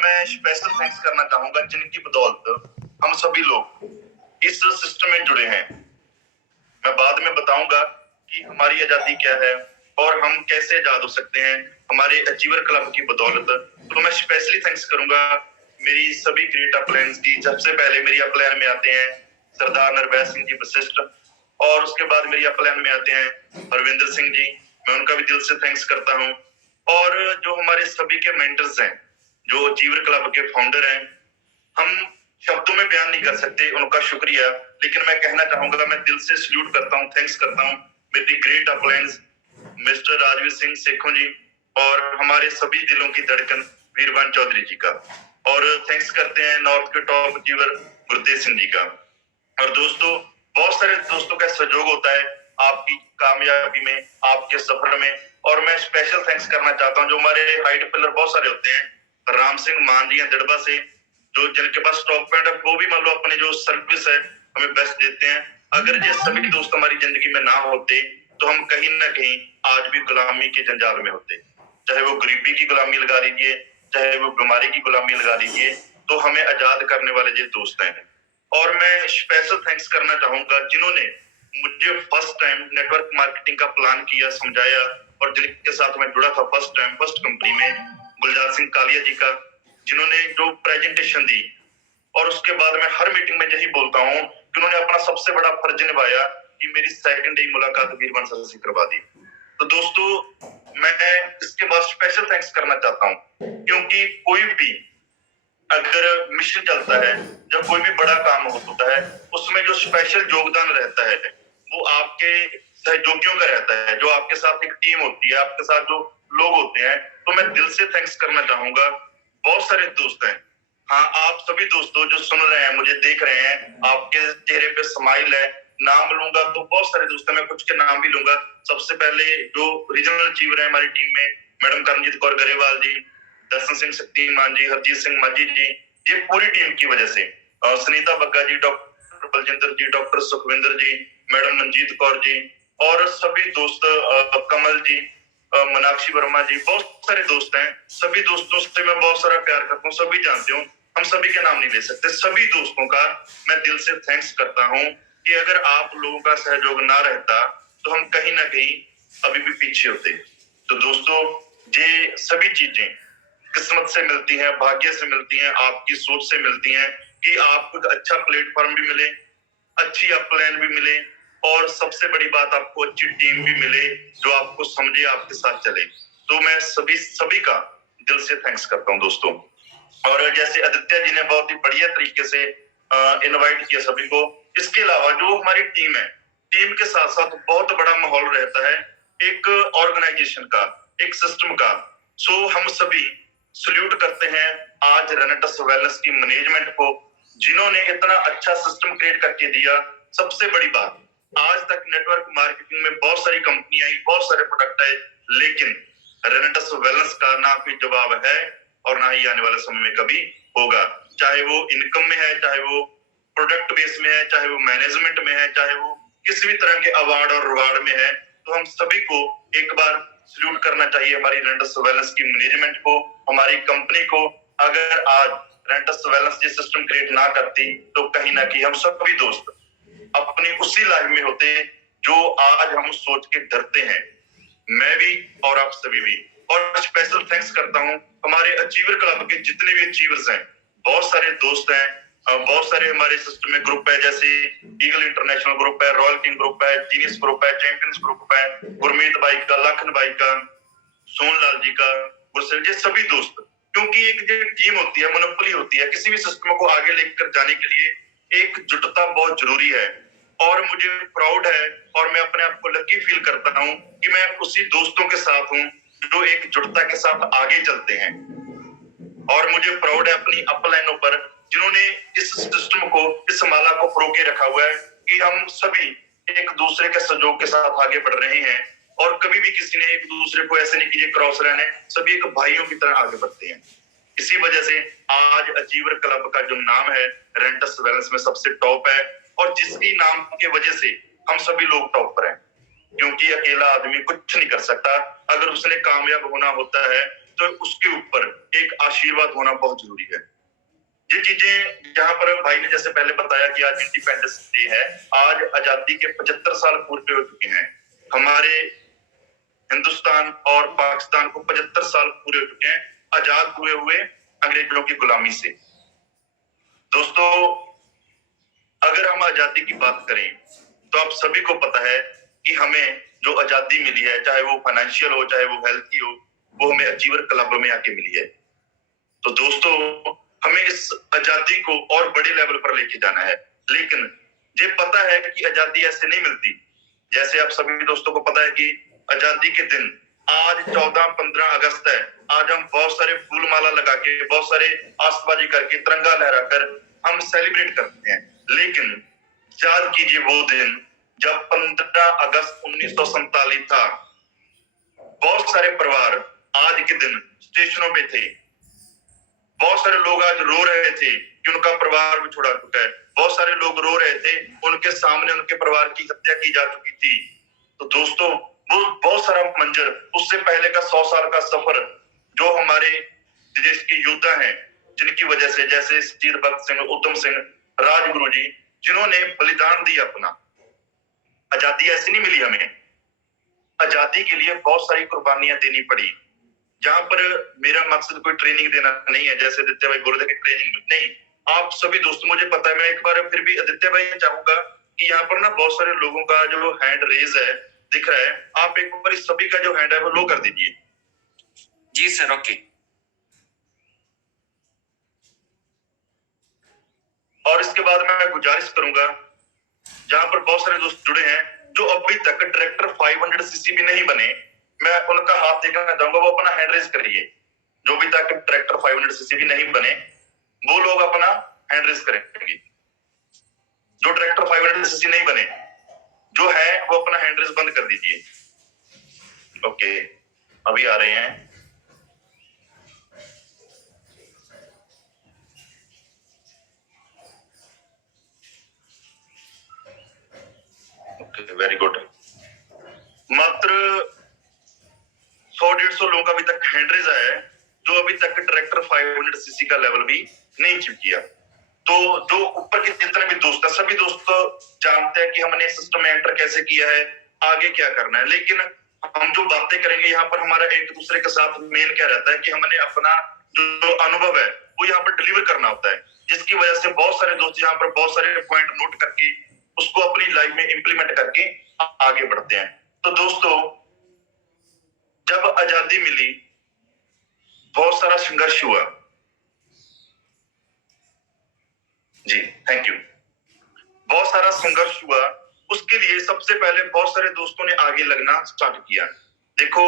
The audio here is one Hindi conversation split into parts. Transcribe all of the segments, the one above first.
मैं स्पेशल थैंक्स करना चाहूंगा जिनकी बदौलत हम सभी लोग इस सिस्टम में जुड़े हैं। मैं बाद में बताऊंगा कि हमारी आजादी क्या है और हम कैसे आजाद हो सकते हैं हमारे अचीवर क्लब की बदौलत। तो मैं स्पेशली थैंक्स करूंगा मेरी सभी ग्रेट अपलायंस की। सबसे पहले मेरी अपलायन में आते हैं सरदार नरवैर सिंह जी वशिष्ठ, और उसके बाद मेरी अपलायन में आते हैं हरविंदर सिंह जी। मैं उनका भी दिल से थैंक्स करता हूँ। और जो हमारे सभी के मेंटर्स हैं, जो अचीवर क्लब के फाउंडर हैं, हम शब्दों में बयान नहीं कर सकते उनका शुक्रिया, लेकिन मैं कहना चाहूंगा मैं दिल से सल्यूट करता हूँ, थैंक्स करता हूँ मेरी ग्रेट अपलायंस मिस्टर राजवीर सिंह सेखों जी और हमारे सभी दिलों की धड़कन वीरवान चौधरी जी का। और थैंक्स करते हैं नॉर्थ के टॉप अचीवर गुरतेज सिंह जी का। और दोस्तों, बहुत सारे दोस्तों का सहयोग होता है आपकी कामयाबी में, आपके सफर में। और मैं स्पेशल थैंक्स करना चाहता हूँ जो हमारे हाइट पिलर बहुत सारे होते हैं। राम सिंह मान जी हैं दड़बा से, जो जिनके पास स्टॉक पॉइंट है, वो भी मान लो अपनी जो सर्विस है हमें बेस्ट देते हैं। अगर ये सभी दोस्त हमारी जिंदगी में ना होते तो हम कहीं ना कहीं आज भी गुलामी के जंजाल में होते। चाहे वो गरीबी की गुलामी लगा लीजिए, चाहे वो बीमारी की गुलामी लगा लीजिए, तो हमें आजाद करने वाले ये दोस्त हैं। और मैं स्पेशल थैंक्स करना चाहूंगा जिन्होंने मुझे फर्स्ट टाइम नेटवर्क मार्केटिंग का प्लान किया, समझाया, और जिनके साथ मैं जुड़ा था फर्स्ट टाइम फर्स्ट कंपनी में, गुलजार सिंह कालिया जी का, जिन्होंने जो प्रेजेंटेशन दी। और उसके बाद मैं हर मीटिंग में यही बोलता हूँ कि उन्होंने अपना सबसे बड़ा फर्ज निभाया कि मेरी सेकंड डे मुलाकात वीरवान सर से करवा दी। तो दोस्तों, मैं इसके बाद स्पेशल थैंक्स करना चाहता हूँ, क्योंकि कोई भी अगर मिशन चलता है, जब कोई भी बड़ा काम होता है, उसमें जो स्पेशल योगदान रहता है वो आपके सहयोगियों का रहता है, जो आपके साथ एक टीम होती है, आपके साथ जो लोग होते हैं। तो मैं दिल से थैंक्स करना चाहूंगा। बहुत सारे दोस्त हैं, हाँ, आप सभी दोस्तों जो सुन रहे हैं, मुझे देख रहे हैं, आपके चेहरे पे स्माइल है। नाम लूंगा तो बहुत सारे दोस्त हैं, मैं कुछ के नाम भी लूंगा। सबसे पहले जो रीजनल अचीवर है हमारी टीम में, मैडम करमजीत कौर गरेवाल जी, दर्शन सिंह शक्तिमान जी, हरजीत सिंह माझी जी, ये पूरी टीम की वजह से। सुनीता बग्गा जी, डॉक्टर बलजिंदर जी, डॉक्टर सुखविंदर जी, मैडम मंजीत कौर जी, और सभी दोस्त, कमल जी, मनाक्षी वर्मा जी, बहुत सारे दोस्त हैं। सभी दोस्तों से मैं बहुत सारा प्यार करता हूँ, सभी जानते हो, हम सभी के नाम नहीं ले सकते। सभी दोस्तों का मैं दिल से थैंक्स करता हूँ कि अगर आप लोगों का सहयोग ना रहता तो हम कहीं ना कहीं अभी भी पीछे होते। तो दोस्तों, ये सभी चीजें किस्मत से मिलती हैं, भाग्य से मिलती हैं, आपकी सोच से मिलती हैं कि आपको एक अच्छा प्लेटफॉर्म भी मिले, अच्छी अपलाइन भी मिले, और सबसे बड़ी बात आपको अच्छी टीम भी मिले जो आपको समझे, आपके साथ चले। तो मैं सभी का दिल से थैंक्स करता हूँ दोस्तों। और जैसे आदित्य जी ने बहुत ही बढ़िया तरीके से इनवाइट किया सभी को, इसके अलावा जो हमारी टीम है, टीम के साथ साथ बहुत बड़ा माहौल रहता है एक ऑर्गेनाइजेशन का, एक सिस्टम का। सो हम सभी सल्यूट करते हैं आज रेनेटस वेलनेस की मैनेजमेंट को, जिन्होंने इतना अच्छा सिस्टम क्रिएट करके दिया। सबसे बड़ी बात, आज तक नेटवर्क मार्केटिंग में बहुत सारी कंपनी आई, बहुत सारे प्रोडक्ट आए, लेकिन रेनेटस वेलनेस का ना कोई जवाब है और ना ही आने वाले समय में कभी होगा। चाहे वो इनकम में है, चाहे वो प्रोडक्ट बेस में है, चाहे वो मैनेजमेंट में है, चाहे वो किसी भी तरह के अवार्ड और रिवार्ड में है। तो हम सभी को एक बार सल्यूट करना चाहिए हमारी रेनेटस वेलनेस की मैनेजमेंट को, हमारी कंपनी को। अगर आज रेनेटस वेलनेस ये सिस्टम क्रिएट ना करती तो कहीं ना कहीं हम सभी दोस्त अपनी उसी लाइफ में होते जो आज हम सोच के डरते हैं, मैं भी और आप सभी भी। और स्पेशल थैंक्स करता हूँ हमारे अचीवर क्लब के जितने भी अचीवर्स हैं, बहुत सारे दोस्त हैं, बहुत सारे हमारे सिस्टम में ग्रुप है, जैसे ईगल इंटरनेशनल ग्रुप है, रॉयल किंग ग्रुप है, जीनियस ग्रुप है, चैंपियंस ग्रुप है, गुरमीत भाई का, लखन भाई का, सोनलाल जी का, गुरसेल जी, सभी दोस्त। क्योंकि एक जो टीम होती है, मोनोपोली होती है, किसी भी सिस्टम को आगे लेकर जाने के लिए एकजुटता बहुत जरूरी है। और मुझे प्राउड है और मैं अपने आप को लकी फील करता हूँ कि मैं उसी दोस्तों के साथ हूँ जो एकजुटता के साथ आगे चलते हैं। और मुझे प्राउड है अपनी अपलाइनों पर, जिन्होंने इस सिस्टम को, इस माला को प्रो के रखा हुआ है कि हम सभी एक दूसरे के सहयोग के साथ आगे बढ़ रहे हैं। और कभी भी किसी ने एक दूसरे को ऐसे नहीं किए क्रॉस रहने, सभी एक भाइयों की तरह आगे बढ़ते हैं। इसी वजह से आज अचीवर क्लब का जो नाम है रेनेटस वेलनेस में सबसे टॉप है, और जिसकी नाम की वजह से हम सभी लोग टॉप पर हैं। क्योंकि अकेला आदमी कुछ नहीं कर सकता। अगर उसने कामयाब होना होता है तो उसके ऊपर एक आशीर्वाद होना बहुत जरूरी है। ये चीजें जहां पर भाई ने जैसे पहले बताया कि आज इंडिपेंडेंस डे है, आज आजादी के 75 साल पूरे हो चुके हैं। हमारे हिंदुस्तान और पाकिस्तान को 75 साल पूरे हो चुके हैं आजाद हुए हुए अंग्रेजों की गुलामी से। दोस्तों, अगर हम आजादी की बात करें तो आप सभी को पता है कि हमें जो आजादी मिली है, चाहे वो फाइनेंशियल हो, चाहे वो हेल्थी हो, वो हमें अचीवर क्लब में आके मिली है। तो दोस्तों, हमें इस आजादी को और बड़े लेवल पर लेके जाना है। लेकिन ये पता है कि आजादी ऐसे नहीं मिलती। जैसे आप सभी दोस्तों को पता है कि आजादी के दिन आज 14-15 अगस्त है। आज हम बहुत सारे फूल माला लगा के, बहुत सारे आतिशबाजी करके, तिरंगा लहराकर हम सेलिब्रेट करते हैं। लेकिन याद कीजिए वो दिन जब 15 अगस्त 1947 था। बहुत सारे परिवार आज के दिन स्टेशनों पे थे। बहुत सारे लोग आज रो रहे थे कि उनका परिवार भी छुड़ा चुका है। बहुत सारे लोग रो रहे थे, उनके सामने उनके परिवार की हत्या की जा चुकी थी। तो दोस्तों, वो बहुत सारा मंजर, उससे पहले का 100 साल का सफर जो हमारे देश के योद्धा हैं, जिनकी वजह से, जैसे शहीद भगत सिंह, उधम सिंह, राजगुरु जी, जिन्होंने बलिदान दिया अपना। आजादी ऐसी नहीं मिली हमें, आजादी के लिए बहुत सारी कुर्बानियां देनी पड़ी। जहां पर मेरा मकसद कोई ट्रेनिंग देना नहीं है, जैसे आदित्य भाई बोल रहे थे कि ट्रेनिंग नहीं। आप सभी दोस्तों, मुझे पता है, मैं एक बार फिर भी आदित्य भाई चाहूंगा कि यहाँ पर ना बहुत सारे लोगों का जो हैंड रेज है दिख रहा है, आप एक बार इस सभी का जो हैंड है वो लो कर दीजिए। जी सर, ओके। और इसके बाद मैं गुजारिश करूंगा, जहां पर बहुत सारे दोस्त जुड़े हैं जो अभी तक ट्रैक्टर 500 सीसी भी नहीं बने, मैं उनका हाथ देखना चाहूंगा, वो अपना हैंड रेज करिए। जो अभी तक ट्रैक्टर 500 सीसी भी नहीं बने, वो लोग अपना हैंड रेज करेंगे। जो ट्रैक्टर 500 सीसी नहीं बने, जो है वो अपना हैंड रेज बंद कर दीजिए। ओके, अभी आ रहे हैं। Okay, very good. मात्र 100-150 लोगों का अभी तक हैंड रेज आया है, जो अभी तक ट्रैक्टर 500 सीसी का लेवल भी नहीं अचीव किया। तो जो ऊपर के जितने भी दोस्त हैं, सभी दोस्त जानते हैं कि हमने सिस्टम में एंटर कैसे किया है, आगे क्या करना है। लेकिन हम जो बातें करेंगे यहाँ पर, हमारा एक दूसरे के साथ मेन क्या रहता है कि हमने अपना जो अनुभव है वो यहाँ पर डिलीवर करना होता है, जिसकी वजह से बहुत सारे दोस्त यहाँ पर बहुत सारे पॉइंट नोट करके उसको अपनी लाइफ में इंप्लीमेंट करके आगे बढ़ते हैं। तो दोस्तों, जब आजादी मिली, बहुत सारा संघर्ष हुआ। जी, थैंक यू। बहुत सारा संघर्ष हुआ। उसके लिए सबसे पहले बहुत सारे दोस्तों ने आगे लगना स्टार्ट किया। देखो,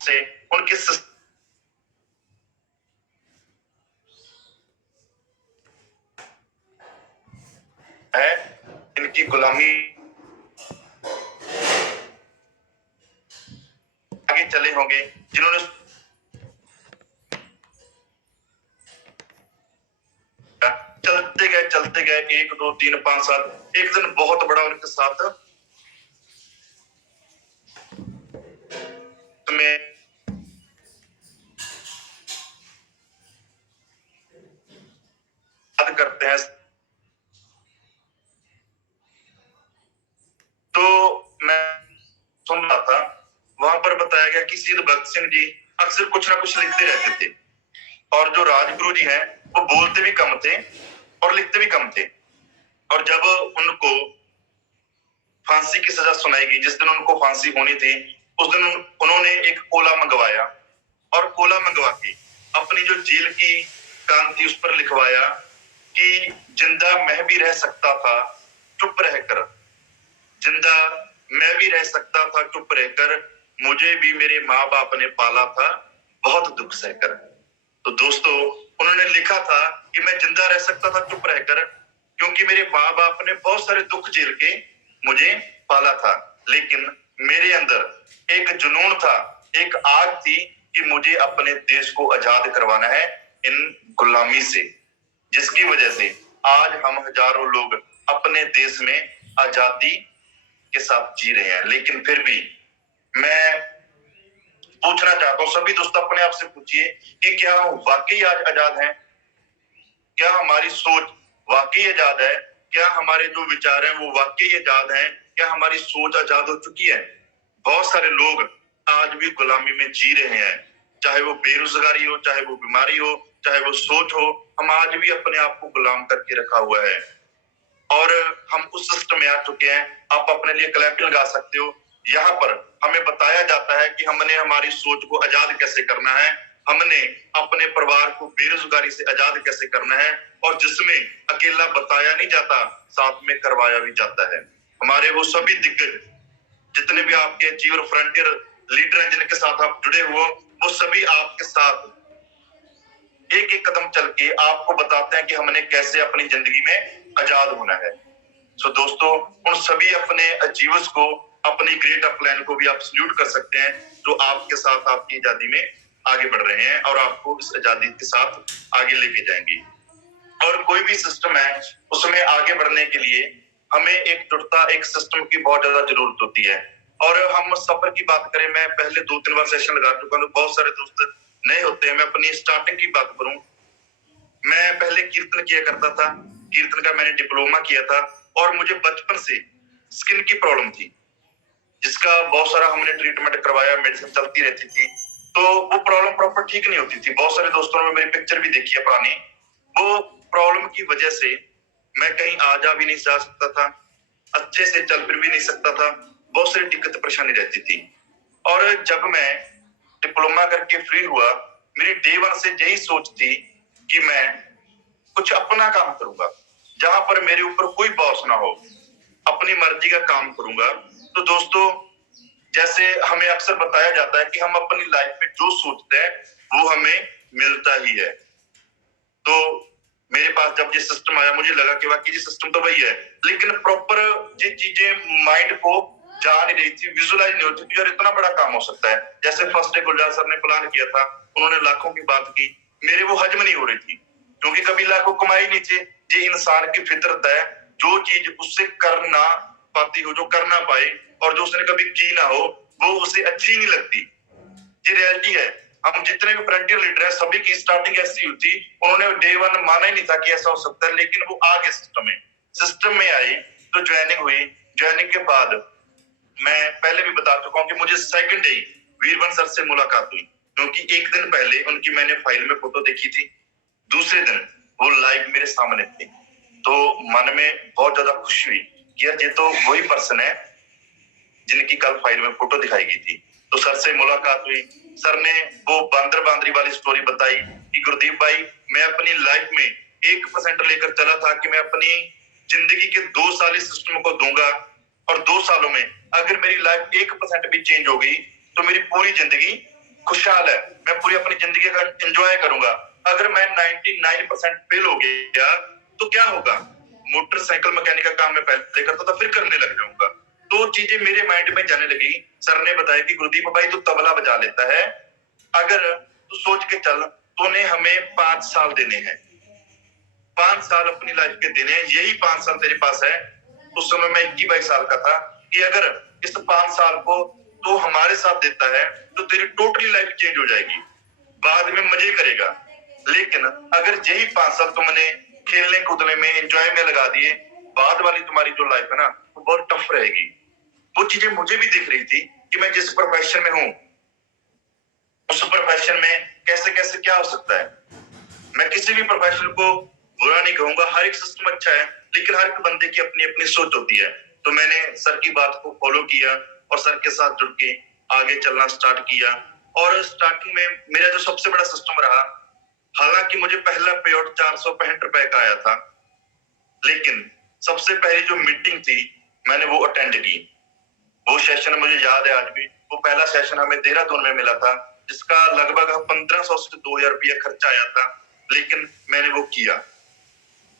से उनके है इनकी गुलामी आगे चले होंगे, जिन्होंने चलते गए 1 2 3 5 7, एक दिन बहुत बड़ा उनके साथ में याद करते हैं। तो मैं सुन रहा था, वहां पर बताया गया कि शहीद भगत सिंह जी अक्सर कुछ ना कुछ लिखते रहते थे, और जो राजगुरु जी हैं वो बोलते भी कम थे और लिखते भी कम थे। और जब उनको फांसी की सजा सुनाई गई, जिस दिन उनको फांसी होनी थी, उस दिन उन्होंने एक कोला मंगवाया, और कोला मंगवा के अपनी जो जेल की कांति उस पर लिखवाया कि जिंदा मैं भी रह सकता था चुप रहकर, जिंदा मैं भी रह सकता था चुप रहकर, मुझे भी मेरे माँ बाप ने पाला था बहुत दुख सहकर। तो दोस्तों, उन्होंने लिखा था कि मैं जिंदा रह सकता था चुप रहकर, क्योंकि मेरे माँ बाप ने बहुत सारे दुख झेल के मुझे पाला था। लेकिन मेरे अंदर एक जुनून था, एक आग थी कि मुझे अपने देश को आजाद करवाना है इन गुलामी से, जिसकी वजह से आज हम हजारों लोग अपने देश में आजादी के साथ जी रहे हैं। लेकिन फिर भी मैं पूछना चाहता हूँ, सभी दोस्त अपने आप से पूछिए कि क्या हम वाकई आज आजाद हैं? क्या हमारी सोच वाकई आजाद है? क्या हमारे जो विचार हैं वो वाकई आजाद हैं? क्या हमारी सोच आजाद हो चुकी है? बहुत सारे लोग आज भी गुलामी में जी रहे हैं, चाहे वो बेरोजगारी हो, चाहे वो बीमारी हो, चाहे वो सोच हो। हम आज भी अपने आप को गुलाम करके रखा हुआ है और हम उस सिस्टम में आ चुके हैं। आप अपने लिए क्लैप लगा सकते हो। यहाँ पर हमें बताया जाता है कि हमने हमारी सोच को आजाद कैसे करना है, हमने अपने परिवार को बेरोजगारी से आजाद कैसे करना है, और जिसमें अकेला बताया नहीं जाता, साथ में करवाया भी जाता है। हमारे वो सभी दिग्गज, जितने भी आपके अचीवर फ्रंटियर लीडर हैं जिनके साथ आप जुड़े हुए, वो सभी आपके साथ एक एक कदम चल के आपको बताते हैं कि हमने कैसे अपनी जिंदगी में आजाद होना है। सो दोस्तों, उन सभी अपने अचीवर्स को, अपनी ग्रेट अपलाइन को भी आप सल्यूट कर सकते हैं, जो आपके साथ आपकी आजादी में आगे बढ़ रहे हैं और आपको इस आजादी के साथ आगे लेके जाएंगे। और कोई भी सिस्टम है, उसमें आगे बढ़ने के लिए हमें एकजुटता, एक सिस्टम की बहुत ज्यादा जरूरत होती है। और हम सफर की बात करें, मैं पहले 2-3 बार सेशन लगा चुका हूँ, बहुत सारे दोस्त नए होते हैं। मैं अपनी स्टार्टिंग की बात करूं, मैं पहले कीर्तन किया करता था। कीर्तन का मैंने डिप्लोमा किया था और मुझे बचपन से स्किन की प्रॉब्लम थी, जिसका बहुत सारा हमने ट्रीटमेंट करवाया, मेडिसिन चलती रहती थी, तो वो प्रॉब्लम प्रॉपर ठीक नहीं होती थी। बहुत सारे दोस्तों ने मेरी पिक्चर भी देखी है पुरानी। वो प्रॉब्लम की वजह से मैं कहीं आ जा भी नहीं जा सकता था, अच्छे से चल फिर भी नहीं सकता था, बहुत सारी दिक्कत परेशानी रहती थी। और जब मैं डिप्लोमा करके फ्री हुआ, मेरी डे 1 से यही सोच थी कि मैं कुछ अपना काम करूंगा, जहां पर मेरे ऊपर कोई बॉस ना हो, अपनी मर्जी का काम करूंगा। तो दोस्तों, जैसे हमें अक्सर बताया जाता है कि हम अपनी लाइफ में जो सोचते हैं वो हमें मिलता ही है। तो मेरे पास जब ये सिस्टम आया, मुझे लगा कि वाकई ये सिस्टम तो वही है, लेकिन प्रॉपर ये चीजें माइंड को जा नहीं रही थी, विजुअलाइज नहीं होती थी यार इतना बड़ा काम हो सकता है। जैसे फर्स्ट डे गुलजार सर ने प्लान किया था, उन्होंने लाखों की बात की, मेरे वो हजम नहीं हो रही थी, क्योंकि कभी लाखों कमाई नहीं थे। ये इंसान की फितरत है, जो चीज उससे करना पाती हो, जो करना पाए, और जो उसने कभी की ना हो, वो उसे अच्छी नहीं लगती। ये रियलिटी है। हम जितने भी फ्रंटियर लीडर हैं, सभी की स्टार्टिंग ऐसी हुई थी। उन्होंने डे 1 माना ही नहीं था कि ऐसा हो सकता है, लेकिन वो आ गए सिस्टम में आए, तो ज्वाइनिंग हुई। ज्वाइनिंग के बाद मैं पहले भी बता चुका हूँ कि मुझे सेकंड डे वीरवन सर से मुलाकात हुई, क्योंकि एक दिन पहले उनकी मैंने फाइल में फोटो देखी थी, दूसरे दिन वो लाइव मेरे सामने थे। तो मन में बहुत ज्यादा खुशी हुई कि यार ये तो वही पर्सन है जिनकी कल फाइल में फोटो दिखाई गई थी। तो सर से मुलाकात हुई, सर ने वो बांदर बांदरी वाली स्टोरी बताई कि गुरदीप भाई, मैं अपनी लाइफ में 1% लेकर चला था कि मैं अपनी जिंदगी के 2 साल इस सिस्टम को दूंगा, और 2 सालों में अगर मेरी लाइफ 1% भी चेंज हो गई तो मेरी पूरी जिंदगी खुशहाल है, मैं पूरी अपनी जिंदगी का एंजॉय करूंगा। अगर मैं 99% फेल हो गया तो क्या होगा? मोटरसाइकिल मैकेनिक का काम मैं पहले करता था, फिर करने लग जाऊंगा। तो चीजें मेरे माइंड में जाने लगी। सर ने बताया कि गुरदीप भाई तू तबला बजा लेता है, अगर तू सोच के चल, तूने हमें 5 साल देने हैं, 5 साल अपनी लाइफ के देने हैं, यही 5 साल तेरे पास है। उस समय मैं 21-22 साल का था, कि अगर इस 5 साल को तू हमारे साथ देता है तो तेरी टोटली लाइफ चेंज हो जाएगी, बाद में मजे करेगा। लेकिन अगर यही 5 साल तुमने खेलने कूदने में, एंजॉय में लगा दिए, बाद वाली तुम्हारी जो लाइफ है ना, वो बहुत टफ रहेगी। वो चीजें मुझे भी दिख रही थी कि मैं जिस प्रोफेशन में हूँ, उस प्रोफेशन में कैसे कैसे क्या हो सकता है। मैं किसी भी प्रोफेशन को बुरा नहीं कहूंगा, हर एक सिस्टम अच्छा है, लेकिन हर एक बंदे की अपनी अपनी सोच होती है। तो मैंने सर की बात को फॉलो किया और सर के साथ जुड़ के आगे चलना स्टार्ट किया। और स्टार्टिंग में मेरा जो सबसे बड़ा सिस्टम रहा, हालांकि मुझे पहला पे आउट 465 रुपए का आया था, लेकिन सबसे पहली जो मीटिंग थी मैंने वो अटेंड की। वो सेशन मुझे याद है आज भी। वो पहला सेशन हमें देहरादून में मिला था, जिसका लगभग 1500 से 2000 रुपया खर्चा आया था, लेकिन मैंने वो किया।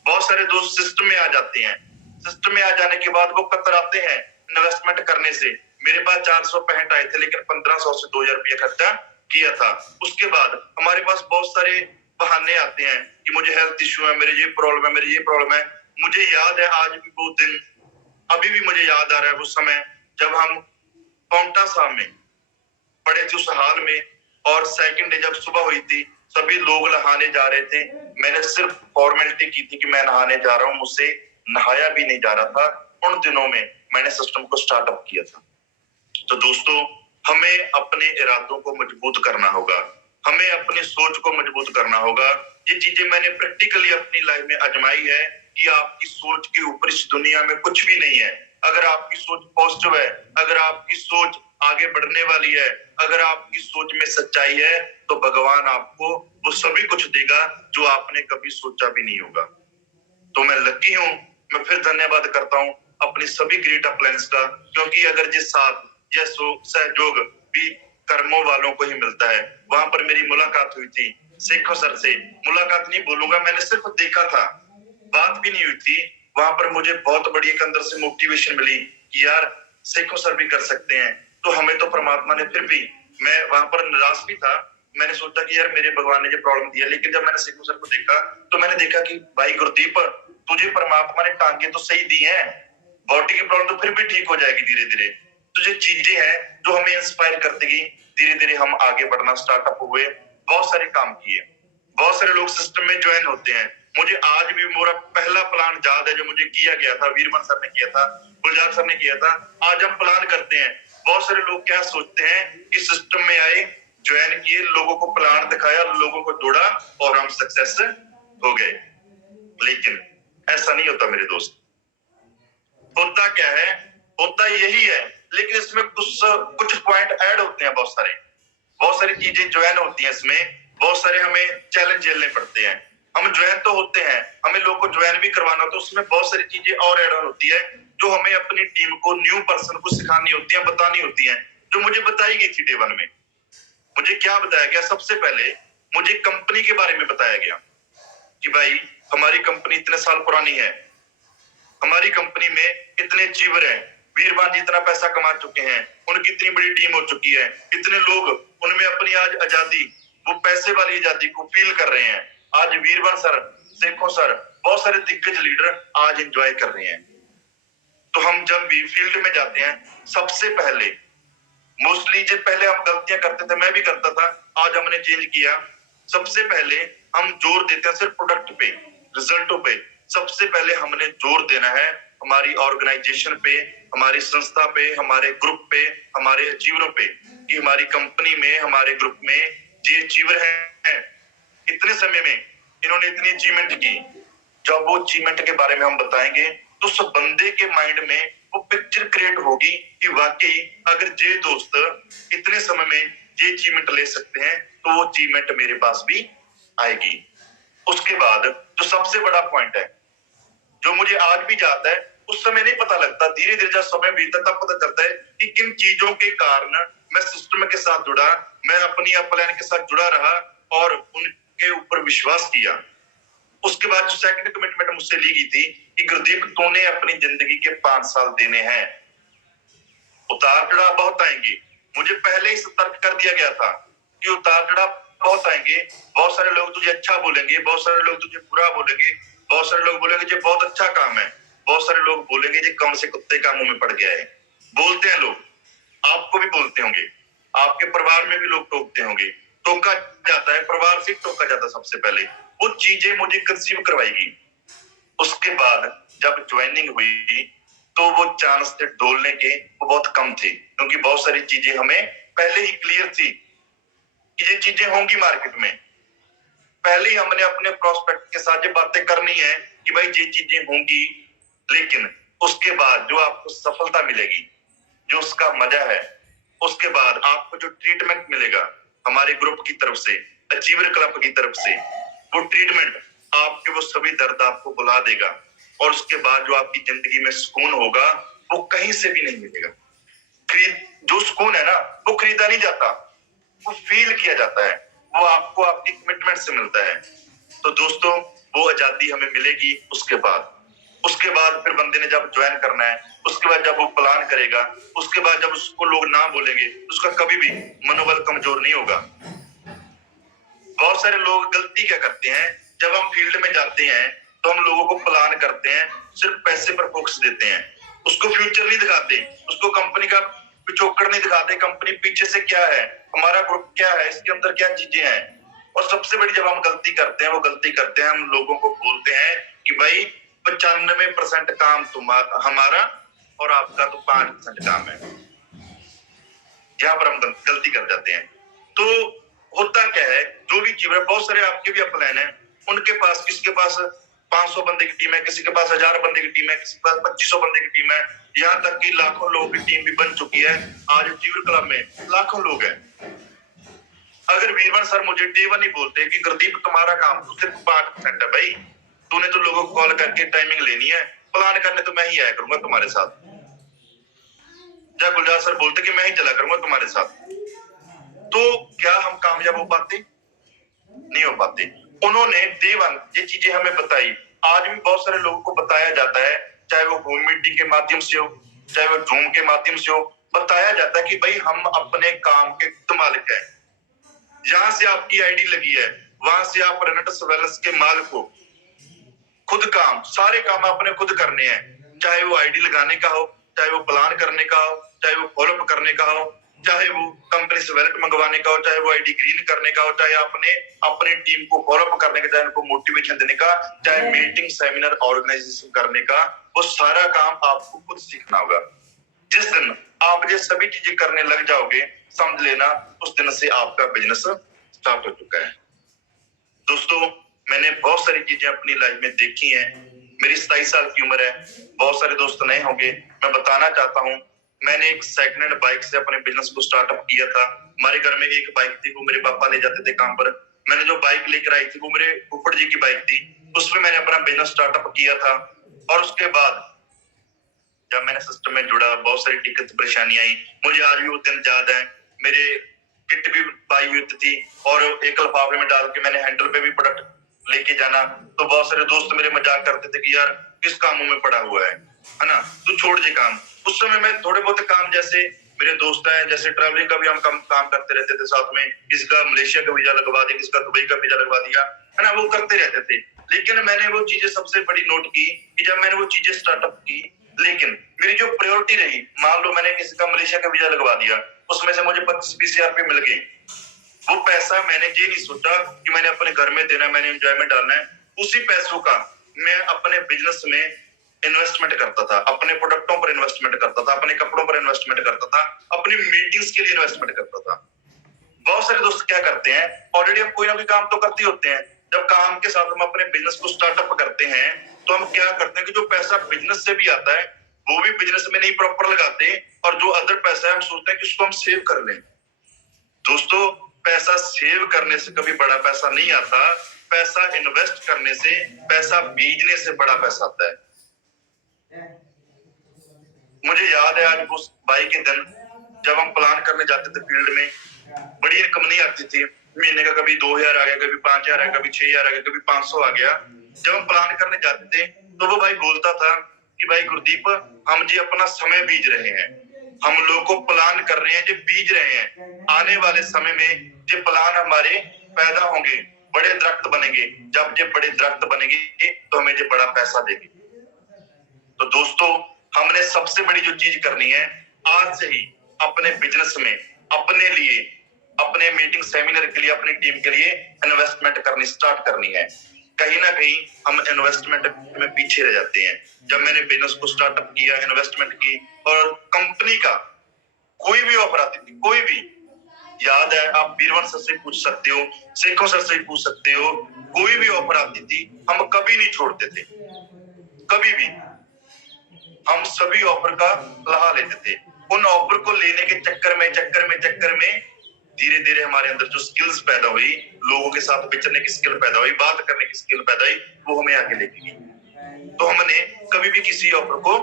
बहुत सारे दोस्त सिस्टम में आ जाते हैं, सिस्टम में आ जाने के बाद वो कतराते हैं इन्वेस्टमेंट करने से। मेरे पास 465 आए थे, लेकिन 1500 से 2000 रुपया खर्चा किया था। उसके बाद हमारे पास बहुत सारे बहाने आते हैं कि मुझे हेल्थ इश्यू है, मेरे ये प्रॉब्लम है, मेरी ये प्रॉब्लम है। मुझे याद है आज भी वो दिन, अभी भी मुझे याद आ रहा है वो समय जब हम पाउंटा साहब में पड़े थे उस हाल में, और सेकंड डे जब सुबह हुई थी, सभी लोग नहाने जा रहे थे। मैंने सिर्फ फॉर्मेलिटी की थी कि मैं नहाने जा रहा हूँ, मुझसे नहाया भी नहीं जा रहा था। उन दिनों में मैंने सिस्टम को स्टार्टअप किया था। तो दोस्तों, हमें अपने इरादों को मजबूत करना होगा, हमें अपनी सोच को मजबूत करना होगा। ये चीजें मैंने प्रैक्टिकली अपनी लाइफ में आजमाई है कि आपकी सोच के ऊपर इस दुनिया में कुछ भी नहीं है। अगर आपकी सोच पॉजिटिव है, अगर आपकी सोच आगे बढ़ने वाली है, अगर आपकी सोच में सच्चाई है, तो भगवान आपको वो सभी कुछ देगा जो आपने कभी सोचा भी नहीं होगा। तो मैं लकी हूं, मैं फिर धन्यवाद करता हूं अपनी सभी ग्रेट अपलायंस का, क्योंकि अगर जिस साथ यह सहयोग भी कर्मों वालों को ही मिलता है। वहां पर मेरी मुलाकात हुई थी शेखो सर से। मुलाकात नहीं बोलूंगा, मैंने सिर्फ देखा था, बात भी नहीं हुई थी। वहां पर मुझे बहुत बड़ी एक अंदर से मोटिवेशन मिली कि यार शेखो सर भी कर सकते हैं, तो हमें तो परमात्मा ने फिर भी, मैं वहां पर निराश भी था। मैंने सोचा कि यार मेरे भगवान ने जो प्रॉब्लम दिया, लेकिन जब मैंने शेखो सर को देखा तो मैंने देखा कि भाई गुरदीप, तुझे परमात्मा ने टांगे तो सही दी हैं, बॉडी की प्रॉब्लम तो फिर भी ठीक हो जाएगी धीरे धीरे। तुझे चीजें हैं जो हमें इंस्पायर कर देगी। धीरे धीरे हम आगे बढ़ना स्टार्टअप हुए, बहुत सारे काम किए, बहुत सारे लोग सिस्टम में ज्वाइन होते हैं। मुझे आज भी मेरा पहला प्लान याद है जो मुझे किया गया था, वीरमन सर ने किया था, गुलजार सर ने किया था। आज हम प्लान करते हैं। बहुत सारे लोग क्या सोचते हैं कि सिस्टम में आए, ज्वाइन किए, लोगों को प्लान दिखाया, लोगों को जोड़ा और हम सक्सेस हो गए। लेकिन ऐसा नहीं होता मेरे दोस्त। होता क्या है, होता यही है, लेकिन इसमें कुछ पॉइंट ऐड होते हैं, बहुत सारी चीजें ज्वाइन होती हैं इसमें, बहुत सारे हमें चैलेंज झेलने पड़ते हैं। हम ज्वाइन तो होते हैं, हमें लोग को ज्वाइन भी करवाना होता है, उसमें बहुत सारी चीजें और ऐड ऑन होती है जो हमें अपनी टीम को, न्यू पर्सन को सिखानी होती है, बतानी होती है, जो मुझे बताई गई थी डे 1 में। मुझे क्या बताया गया, सबसे पहले मुझे कंपनी के बारे में बताया गया कि भाई हमारी कंपनी इतने साल पुरानी है, हमारी कंपनी में इतने अचीवर हैं, वीरवान जी इतना पैसा कमा चुके हैं, उनकी इतनी बड़ी टीम हो चुकी है, इतने लोग उनमें अपनी आज आजादी, वो पैसे वाली आजादी को फील कर रहे हैं। आज वीरवान सर, शेखो सर, बहुत सारे दिग्गज लीडर आज एंजॉय कर रहे हैं। तो हम जब भी फील्ड में जाते हैं, सबसे पहले मोस्टली जो पहले हम गलतियां करते थे, मैं भी करता था, आज हमने चेंज किया। सबसे पहले हम जोर देते हैं सिर्फ प्रोडक्ट पे, रिजल्टों पे। सबसे पहले हमने जोर देना है हमारी ऑर्गेनाइजेशन पे, हमारी संस्था पे, हमारे ग्रुप पे, हमारे अचीवरों पे, कि हमारी कंपनी में, हमारे ग्रुप में जे अचीवर हैं, इतने समय में इन्होंने इतनी अचीवमेंट की। जब वो अचीवमेंट के बारे में हम बताएंगे तो उस बंदे के माइंड में वो पिक्चर क्रिएट होगी कि वाकई अगर जे दोस्त इतने समय में ये अचीवमेंट ले सकते हैं तो वो अचीवमेंट मेरे पास भी आएगी। उसके बाद जो सबसे बड़ा पॉइंट है, जो मुझे आज भी जाता है, उस समय नहीं पता लगता, धीरे धीरे जब समय बीतता तब पता चलता है कि किन चीजों के कारण मैं सिस्टम के साथ जुड़ा, मैं अपनी अपलाइन के साथ जुड़ा रहा और उनके ऊपर विश्वास किया। उसके बाद जो सेकंड कमिटमेंट मुझसे ली गई थी कि गुरदीप तूने अपनी जिंदगी के 5 साल देने हैं, उतार चढ़ाव बहुत आएंगे। मुझे पहले ही सतर्क कर दिया गया था कि उतार चढ़ाव बहुत आएंगे, बहुत सारे लोग तुझे अच्छा बोलेंगे, बहुत सारे लोग तुझे बुरा बोलेंगे, बहुत सारे लोग बोलेंगे ये बहुत अच्छा काम है, बहुत सारे लोग बोलेंगे ये कौन से कुत्ते का मुंह में पड़ गया है। बोलते हैं लोग, आपको भी बोलते होंगे, आपके परिवार में भी लोग टोकते होंगे, टोका जाता है, परिवार से टोका जाता है। सबसे पहले वो चीजें मुझे कंसीव करवाएगी। उसके बाद जब ज्वाइनिंग हुई तो वो चांस थे डोलने के वो बहुत कम थे, क्योंकि बहुत सारी चीजें हमें पहले ही क्लियर थी कि ये चीजें होंगी मार्केट में। पहले ही हमने अपने प्रोस्पेक्ट के साथ ये बातें करनी है कि भाई ये चीजें होंगी, लेकिन उसके बाद जो आपको सफलता मिलेगी, जो उसका मजा है, उसके बाद आपको जो ट्रीटमेंट मिलेगा हमारे ग्रुप की तरफ से, अचीवर क्लब की तरफ से, वो ट्रीटमेंट आपके वो सभी दर्द आपको बुला देगा। और उसके बाद जो आपकी जिंदगी में सुकून होगा वो कहीं से भी नहीं मिलेगा। जो सुकून है ना, वो खरीदा नहीं जाता, वो फील किया जाता है, वो आपको आपकी कमिटमेंट से मिलता है। तो दोस्तों, वो आजादी हमें मिलेगी। उसके बाद फिर बंदे ने जब ज्वाइन करना है, उसके बाद जब वो प्लान करेगा, उसके बाद जब उसको लोग ना बोलेंगे, उसका कभी भी मनोबल कमजोर नहीं होगा। बहुत सारे लोग गलती क्या करते हैं, जब हम फील्ड में जाते हैं तो हम लोगों को प्लान करते हैं, सिर्फ पैसे पर फोकस देते हैं। उसको फ्यूचर नहीं दिखाते, उसको कंपनी का पिछोकड़ नहीं दिखाते, कंपनी पीछे से क्या है, हमारा ग्रुप क्या है, इसके अंदर क्या चीजें हैं। और सबसे बड़ी जब हम गलती करते हैं, वो गलती करते हैं हम लोगों को बोलते हैं कि भाई 95% काम तुम्हारा, हमारा, और आपका तो 5% काम है। यहाँ पर हम गलती कर जाते हैं। तो होता क्या है, जो भी चीज है, बहुत सारे आपके भी अपलाइन है, उनके पास, किसी के पास 500 बंदे की टीम है, किसी के पास 1000 बंदे की टीम है, किसी के पास 2500 बंदे की टीम है, यहाँ तक कि लाखों लोगों की टीम भी बन चुकी है। आज जीवन क्लब में लाखों लोग हैं। अगर वीरवन सर मुझे डे वन ही बोलते कि गुरदीप तुम्हारा काम तो सिर्फ 5% है, भाई तूने तो लोगों को कॉल करके टाइमिंग लेनी है, प्लान करने तो मैं ही आया करूंगा तुम्हारे साथ। जब गुलजार सर बोलते कि मैं ही चला करूंगा तुम्हारे साथ, तो क्या हम कामयाब हो पाते? नहीं हो पाते। उन्होंने डे वन ये चीजें हमें बताई। आज भी बहुत सारे लोगों को बताया जाता है, चाहे वो होम मीटिंग के माध्यम से हो, चाहे वो जूम के माध्यम से हो, बताया जाता है कि भाई हम अपने काम के खुद मालिक हैं। जहां से आपकी आईडी लगी है, वहां से आप रेनेटस वेलनेस के मालिक हो। खुद काम, सारे काम आपने खुद करने हैं, चाहे वो आईडी लगाने का हो, चाहे वो प्लान करने का हो, चाहे वो फॉलोअप करने का हो, चाहे वो कंपनी से वैलेट मंगवाने का हो, चाहे वो आईडी ग्रीन करने का हो, चाहे आपने अपनी टीम को फॉलोअप करने का, चाहे उनको मोटिवेशन देने का, चाहे मीटिंग सेमिनार ऑर्गेनाइजेशन करने का, वो सारा काम आपको खुद सीखना होगा। जिस दिन आप ये सभी चीजें करने लग जाओगे, समझ लेना उस दिन से आपका बिजनेस स्टार्ट हो चुका है। दोस्तों, मैंने बहुत सारी चीजें अपनी लाइफ में देखी हैं। मेरी 27 साल की उम्र है। बहुत सारे दोस्त नए होंगे, मैं बताना चाहता हूँ, मैंने एक सेकंड हैंड बाइक से अपने बिजनेस को स्टार्टअप किया था। हमारे घर में एक बाइक थी, वो मेरे पापा ले जाते थे काम पर। मैंने जो बाइक लेकर आई थी, वो मेरे फुफड़ जी की बाइक थी। उसमें मैंने अपना बिजनेस स्टार्टअप किया था। और उसके बाद जब मैंने सिस्टम में जुड़ा, बहुत सारी दिक्कत परेशानी आई। मुझे आज भी वो दिन याद है। मेरे किट भी पाई हुई थी, और एक लिफाफे में डाल के मैंने हैंडल पे भी प्रोडक्ट लेके जाना। तो बहुत सारे दोस्त मेरे मजाक करते थे कि यार किस कामों में पड़ा हुआ है ना, तू छोड़ दे काम। उस समय मैं थोड़े बहुत काम, जैसे मेरे दोस्त हैं, जैसे ट्रैवलिंग का भी हम काम करते रहते थे साथ में। किसी का मलेशिया का वीजा लगवा दिया, किसी का दुबई का वीजा लगवा दिया, है ना, वो करते रहते थे। लेकिन मैंने वो चीजें सबसे बड़ी नोट की कि जब मैंने वो चीजें स्टार्टअप की, लेकिन मेरी जो प्रायोरिटी रही, मान लो मैंने किसी का मलेशिया का वीजा लगवा दिया, उसमें से मुझे 25-20 हजार रुपये मिल गए। वो पैसा मैंने ये नहीं सोचा कि मैंने अपने घर में देना, मैंने एंजॉयमेंट डालना है। उसी पैसों का मैं अपने बिजनेस में इन्वेस्टमेंट करता था, अपने प्रोडक्टों पर इन्वेस्टमेंट करता था, अपने कपड़ों पर इन्वेस्टमेंट करता था, अपनी मीटिंग्स के लिए इन्वेस्टमेंट करता था। बहुत सारे दोस्त क्या करते हैं, ऑलरेडी हम कोई ना कोई काम तो करते होते हैं। जब काम के साथ हम अपने बिजनेस को स्टार्टअप करते हैं, तो हम क्या करते हैं कि जो पैसा बिजनेस से भी आता है, वो भी बिजनेस में नहीं प्रॉपर लगाते, और जो अदर पैसा है हम सोचते हैं कि उसको हम सेव कर लें। दोस्तों, पैसा सेव करने से कभी बड़ा पैसा नहीं आता। पैसा इन्वेस्ट करने से, पैसा बीजने से बड़ा पैसा आता है। मुझे याद है आज उस बाई के दिन, जब हम प्लान करने जाते थे फील्ड में, बड़ी रकम नहीं आती थी महीने का। कभी 2000 आ गया, कभी 5000 आ गया, कभी 6000 आ गया, कभी 500 आ गया। जब हम प्लान करने जाते थे, तो वो भाई बोलता था कि भाई गुरदीप, हम जी अपना समय बीज रहे हैं, हम लोग को प्लान कर रहे हैं, जो बीज रहे हैं। आने वाले समय में जो प्लान हमारे पैदा होंगे, बड़े दरख्त बनेंगे। जब ये बड़े दरख्त बनेंगे, तो हमें जो बड़ा पैसा देंगे। तो दोस्तों, हमने सबसे बड़ी जो चीज करनी है, आज से ही अपने बिजनेस में, अपने लिए, अपने मीटिंग सेमिनार के लिए, अपनी टीम के लिए इन्वेस्टमेंट करनी स्टार्ट करनी है। कहीं ना कहीं हम इन्वेस्टमेंट में पीछे रह जाते हैं। जब मैंने बिजनेस को स्टार्टअप किया, इन्वेस्टमेंट की, और कंपनी का कोई भी ऑफर आती थी, कोई भी, याद है, आप बीरवन सर से पूछ सकते हो, शेखो सर से पूछ सकते हो, कोई भी ऑफर आती थी, हम कभी नहीं छोड़ते थे। कभी भी हम सभी ऑफर का लाहा लेते थे। उन ऑफर को लेने के चक्कर में धीरे धीरे हमारे अंदर जो स्किल्स पैदा हुई, लोगों के साथ विचरने की स्किल पैदा हुई, बात करने की स्किल पैदा हुई, वो हमें आगे लेके गई। तो हमने कभी भी किसी ऑफर को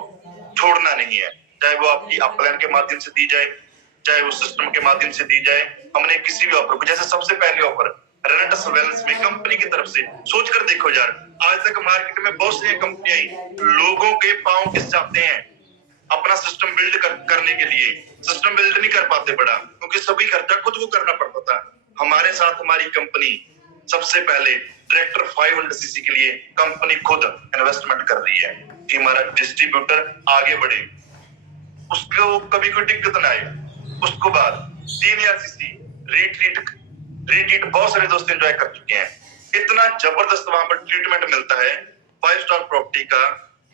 छोड़ना नहीं है, चाहे वो आपकी अपलाइन के माध्यम से दी जाए, चाहे वो सिस्टम के माध्यम से दी जाए। हमने किसी भी ऑफर को, जैसे सबसे पहले ऑफर रेनेटस वेलनेस में कंपनी की तरफ से, सोच कर देखो यार, आज तक मार्केट में बहुत सी कंपनियां आई, लोगों के पांव किस जाते हैं अपना सिस्टम बिल्ड करने के लिए। सिस्टम बिल्ड नहीं कर पाते बड़ा, क्योंकि सभी खर्चा खुद को करना पड़ता था। हमारे साथ हमारी कंपनी सबसे पहले ट्रैक्टर 500 सीसी के लिए कंपनी खुद इन्वेस्टमेंट कर रही है कि हमारा डिस्ट्रीब्यूटर आगे बढ़े, उसको कभी कोई दिक्कत ना आए। उसको बाद 3000 सीसी रिट्रीट बहुत सारे दोस्त एंजॉय कर चुके हैं। इतना जबरदस्त वहां पर ट्रीटमेंट मिलता है 5 स्टार प्रॉपर्टी का,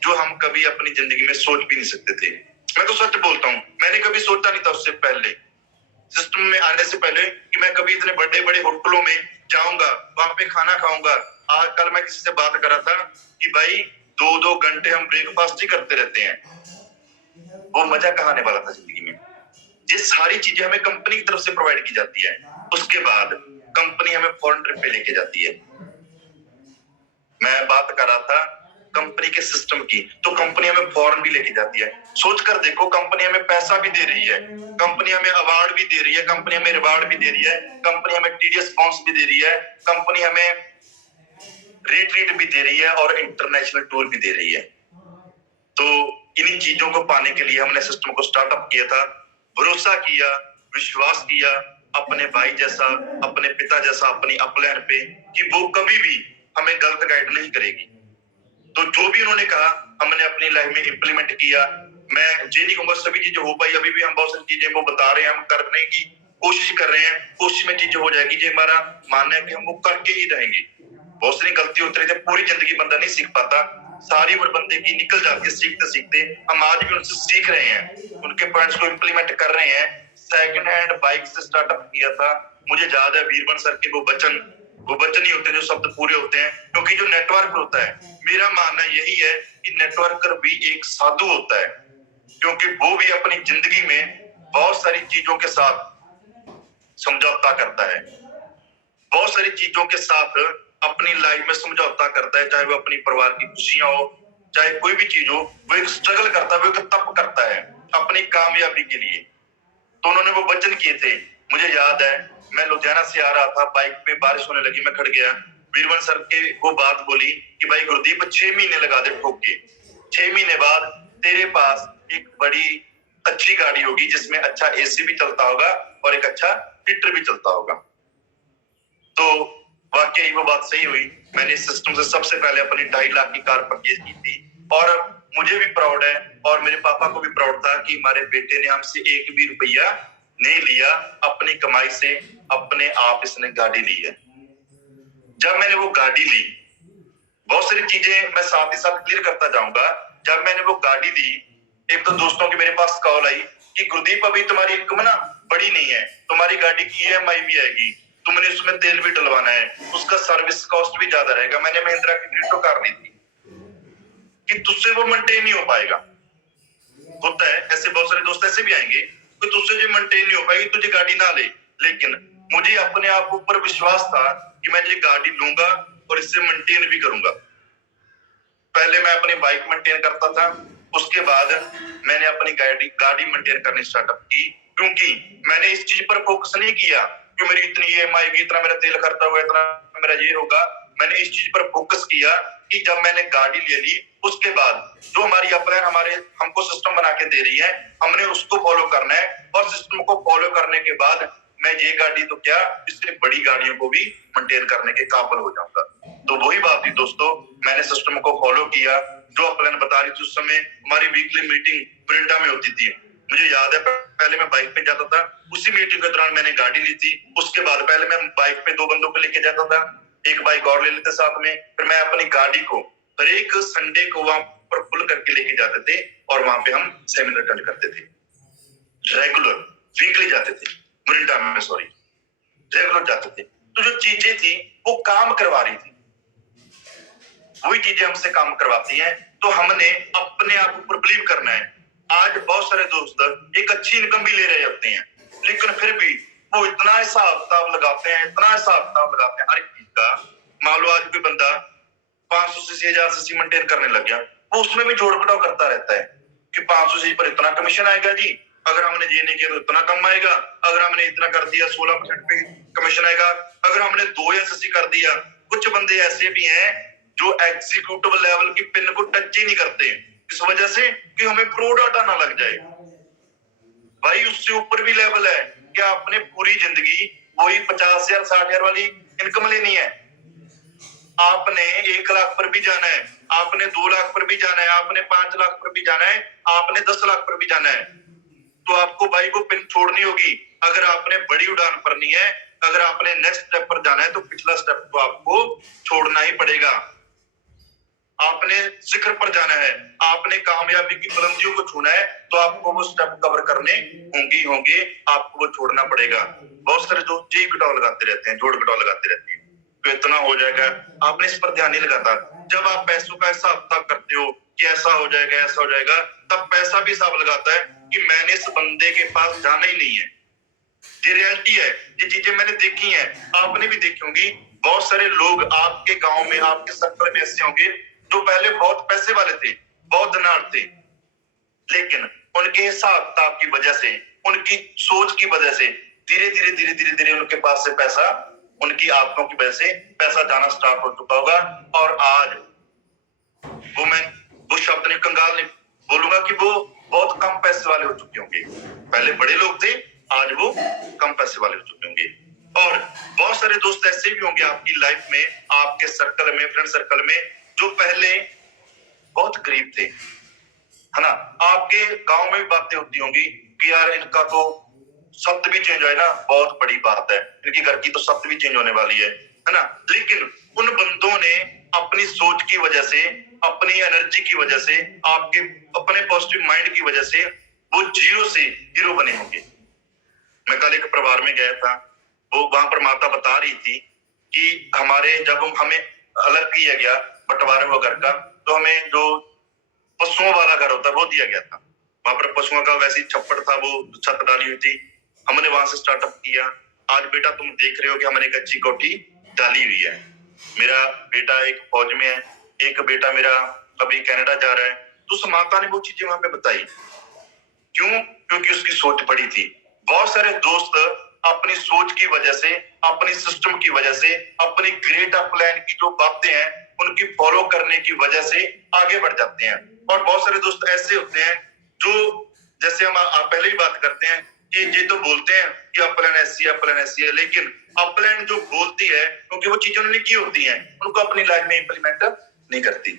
जो हम कभी अपनी जिंदगी में सोच भी नहीं सकते थे। मैं तो सच बोलता हूँ, मैंने कभी सोचा नहीं था उससे पहले, सिस्टम में आने से पहले, कि मैं कभी इतने बड़े बड़े होटलों में जाऊंगा, वहां पे खाना खाऊंगा। आज कल मैं किसी से बात कर रहा था कि भाई 2-2 घंटे हम ब्रेकफास्ट ही करते रहते हैं। वो मजा कहाँ आने वाला था जिंदगी में। ये सारी चीजें हमें कंपनी की तरफ से प्रोवाइड की जाती है। उसके बाद कंपनी हमें फॉरेन ट्रिप पे लेके जाती है। मैं बात कर रहा था कंपनी के सिस्टम की, तो कंपनी हमें फॉरेन भी लेके जाती है। सोच कर देखो, कंपनी हमें पैसा भी दे रही है, कंपनी हमें अवार्ड भी दे रही है, कंपनी हमें रिवार्ड भी दे रही है, कंपनी हमें टीडीएस बाउंस भी दे रही है, कंपनी हमें रिट्रीट भी दे रही है और इंटरनेशनल टूर भी दे रही है। तो इन्हीं चीजों को पाने के लिए हमने सिस्टम को स्टार्टअप किया था, भरोसा किया, विश्वास किया अपने भाई जैसा, अपने पिता जैसा अपनी अपलाइन पे, कि वो कभी भी हमें गलत गाइड नहीं करेगी। तो जो भी उन्होंने कहा हमने अपनी लाइफ में इम्प्लीमेंट किया। मैं ये नहीं कहूंगा सभी चीजें हो पाई, अभी भी हम बहुत सारी चीजें वो बता रहे हैं, हम करने की कोशिश कर रहे हैं, कोशिश में चीजें हो जाएगी। ये हमारा मानना है कि हम वो करके ही रहेंगे। बहुत सारी गलती होती रहती है, पूरी जिंदगी बंदा नहीं सीख पाता, सारी उम्र बंदे की निकल जाती है सीखते सीखते। हम आज भी उनसे सीख रहे हैं, उनके पॉइंट्स को इम्प्लीमेंट कर रहे हैं। सेकंड हैंड बाइक से स्टार्टअप किया था। मुझे याद है वीरवन सर के वो वचन ही होते हैं जो शब्द पूरे होते हैं, क्योंकि जो नेटवर्क होता है, मेरा मानना यही है कि नेटवर्कर भी एक साधु होता है, क्योंकि वो भी अपनी जिंदगी में बहुत सारी चीजों के साथ समझौता करता है, बहुत सारी चीजों के साथ अपनी लाइफ में समझौता करता है, चाहे वो अपनी परिवार की खुशियां हो, चाहे कोई भी चीज हो, वो एक स्ट्रगल करता है, वो एक तप करता है अपनी कामयाबी के लिए। तो उन्होंने वो वचन किए थे। मुझे याद है, मैं लुधियाना से आ रहा था, बाइक पे बारिश होने लगी, मैं खड़ गया। वीरवन सर के वो बात बोली कि भाई गुरदीप 6 महीने लगा दे ठोक के, 6 महीने बाद तेरे पास एक बड़ी अच्छी गाड़ी होगी जिसमें अच्छा एसी भी चलता होगा और एक अच्छा हीटर भी चलता होगा। तो वाकई वो बात सही हुई। मैंने इस सिस्टम से सबसे पहले अपनी 2.5 लाख की कार परचेज की थी, और मुझे भी प्राउड है और मेरे पापा को भी प्राउड था कि हमारे बेटे ने हमसे एक भी रुपया नहीं लिया, अपनी कमाई से अपने आप इसने गाड़ी ली है। जब मैंने वो गाड़ी ली, बहुत सारी चीजें मैं साथ ही साथ क्लियर करता जाऊंगा। जब मैंने वो गाड़ी ली, एक तो दोस्तों की मेरे पास कॉल आई कि गुरदीप अभी तुम्हारी इनकम ना बड़ी नहीं है, तुम्हारी गाड़ी की ईएमआई भी आएगी, तुमने उसमें तेल भी डलवाना है, उसका सर्विस कॉस्ट भी ज्यादा रहेगा। मैंने महिंद्रा की क्रिप्टो कार ली थी कि तुझसे वो मेंटेन नहीं हो पाएगा। होता है ऐसे, बहुत सारे दोस्त ऐसे भी आएंगे कि तुझसे जो मेंटेन नहीं हो पाएगी, तुझे गाड़ी ना ले। लेकिन मुझे अपने आप ऊपर विश्वास था कि मैं ये गाड़ी लूंगा और इससे मेंटेन भी करूंगा। पहले मैं अपनी बाइक मेंटेन करता था, उसके बाद मैंने अपनी गाड़ी मेंटेन करनी स्टार्टअप की, क्योंकि मैंने इस चीज पर फोकस नहीं किया कि मेरी इतनी ईएमआई की, इतना मेरा तेल खर्चा होगा, इतना मेरा ये होगा। मैंने इस चीज पर फोकस किया कि जब मैंने गाड़ी ले ली, उसके बाद जो हमारी अपलाइन हमको सिस्टम बना के दे रही है, हमने उसको फॉलो करना है, और सिस्टम को फॉलो करने के बाद मैं ये गाड़ी तो क्या, इससे बड़ी गाड़ियों को भी मेंटेन करने के काबिल हो जाऊंगा। तो वही बात थी दोस्तों, मैंने सिस्टम को फॉलो किया। जो अपलाइन बता रही थी, उस समय हमारी वीकली मीटिंग ब्रिंडा में होती थी। मुझे याद है, पहले मैं बाइक पे जाता था, उसी मीटिंग के दौरान मैंने गाड़ी ली थी। उसके बाद पहले मैं बाइक पे 2 बंदों को लेके जाता था, एक बाइक और ले लेते साथ में, फिर मैं अपनी गाड़ी को हर एक संडे को वहां पर फुल करके लेके जाते थे, और वहां पे हम सेमिनार अटेंड करते थे। रेगुलर वीकली जाते थे, ब्रिंडा में, सॉरी, रेगुलर जाते थे। तो जो चीजें थी वो काम करवा रही थी, वही चीजें हमसे काम करवाती हैं। तो हमने अपने आप ऊपर बिलीव करना है। आज बहुत सारे दोस्त एक अच्छी इनकम भी ले रहे होते हैं, लेकिन फिर भी वो इतना हिसाब किताब लगाते हैं, इतना हिसाब किताब लगाते हैं हर एक चीज का। मान लो आज कोई बंदा 500 सीसी 1000 सीसी मेंटेन करने लग गया, वो उसमें भी जोड़ घटाव करता रहता है कि 500 सीसी पर इतना कमीशन आएगा जी, अगर हमने ये नहीं किया तो इतना कम आएगा, अगर हमने इतना कर दिया 16% पे कमीशन आएगा, अगर हमने 2000 सीसी कर दिया। कुछ बंदे ऐसे भी हैं जो एग्जीक्यूटिव लेवल की पिन को टच ही नहीं करते, इस वजह से कि हमें प्रो डाटा ना लग जाए। भाई उससे ऊपर भी लेवल है कि आपने पूरी जिंदगी वही 50,000 60,000 वाली इनकम लेनी है। आपने 1 लाख पर भी जाना है, आपने 2 लाख पर भी जाना है, आपने 5 लाख पर भी जाना है, आपने 10 लाख पर भी जाना है, तो आपको भाई वो पिन छोड़नी होगी। अगर आपने बड़ी उड़ान भरनी है, अगर आपने नेक्स्ट स्टेप पर जाना है, तो पिछला स्टेप तो आपको छोड़ना ही पड़ेगा। आपने शिखर पर जाना है, आपने कामयाबी की बुलंदियों को छूना है, तो आपको वो स्टेप कवर करने होंगे, आपको वो छोड़ना पड़ेगा। बहुत सारे जो जी घटाव लगाते रहते हैं, जोड़ घटाव लगाते रहते हैं, तो इतना हो जाएगा, आपने इस पर ध्यान नहीं लगाता। जब आप पैसों का हिसाब किताब करते हो कि ऐसा हो जाएगा, ऐसा हो जाएगा, तब पैसा भी हिसाब लगाता है कि मैंने इस बंदे के पास जाना ही नहीं है। ये रियलिटी है, ये चीजें मैंने देखी हैं, आपने भी देखी होंगी। बहुत सारे लोग आपके गांव में, आपके सर्कल में ऐसे होंगे जो पहले बहुत पैसे वाले थे, बहुत धनाढ़ थे, लेकिन उनके हिसाब किताब की वजह से, उनकी सोच की वजह से धीरे धीरे उनके पास से पैसा, उनकी आदतों की वजह से पैसा जाना स्टार्ट हो चुका होगा। और आज वो शब्द नहीं, कंगाल नहीं बोलूंगा कि वो बहुत कम पैसे वाले हो चुके होंगे। पहले बड़े लोग थे, आज वो कम पैसे वाले हो चुके होंगे। और बहुत सारे दोस्त ऐसे भी होंगे आपकी लाइफ में, आपके सर्कल में, फ्रेंड सर्कल में, जो पहले बहुत गरीब थे, है ना। आपके गांव में भी बातें होती होंगी कि यार इनका तो शब्द भी चेंज है ना, बहुत बड़ी बात है, इनकी घर की तो शब्द भी चेंज होने वाली है ना। लेकिन उन बंदों ने अपनी सोच की वजह से, अपनी एनर्जी की वजह से, आपके अपने पॉजिटिव माइंड की वजह से वो जीरो से हीरो बने होंगे। मैं कल एक परिवार में गया था, वो वहां पर माता बता रही थी कि हमारे जब हमें अलग किया गया, बंटवारा हुआ घर का, तो हमें जो पशुओं वाला घर होता है वो दिया गया था। वहां पर पशुओं का वैसे ही छप्पड़ था, वो छत डाली हुई थी, हमने वहां से स्टार्टअप किया। आज बेटा तुम देख रहे हो कि हमने एक अच्छी कोठी डाली हुई है। मेरा बेटा एक फौज में है, एक बेटा मेरा अभी कनाडा जा रहा है। तो उस माता ने वो चीजें वहां पे बताई, क्यों? क्योंकि उसकी सोच बड़ी थी। बहुत सारे दोस्त अपनी सोच की वजह से, अपनी सिस्टम की वजह से, अपनी ग्रेट प्लान की जो बातें हैं उनकी फॉलो करने की वजह से आगे बढ़ जाते हैं। और बहुत सारे दोस्त ऐसे होते हैं जो, जैसे हम पहले ही बात करते हैं कि ये तो बोलते हैं कि अपलाइन ऐसी है, लेकिन अपलाइन जो बोलती है, क्योंकि वो चीजें उन्होंने की होती हैं, उनको अपनी लाइफ में इंप्लीमेंट नहीं करती।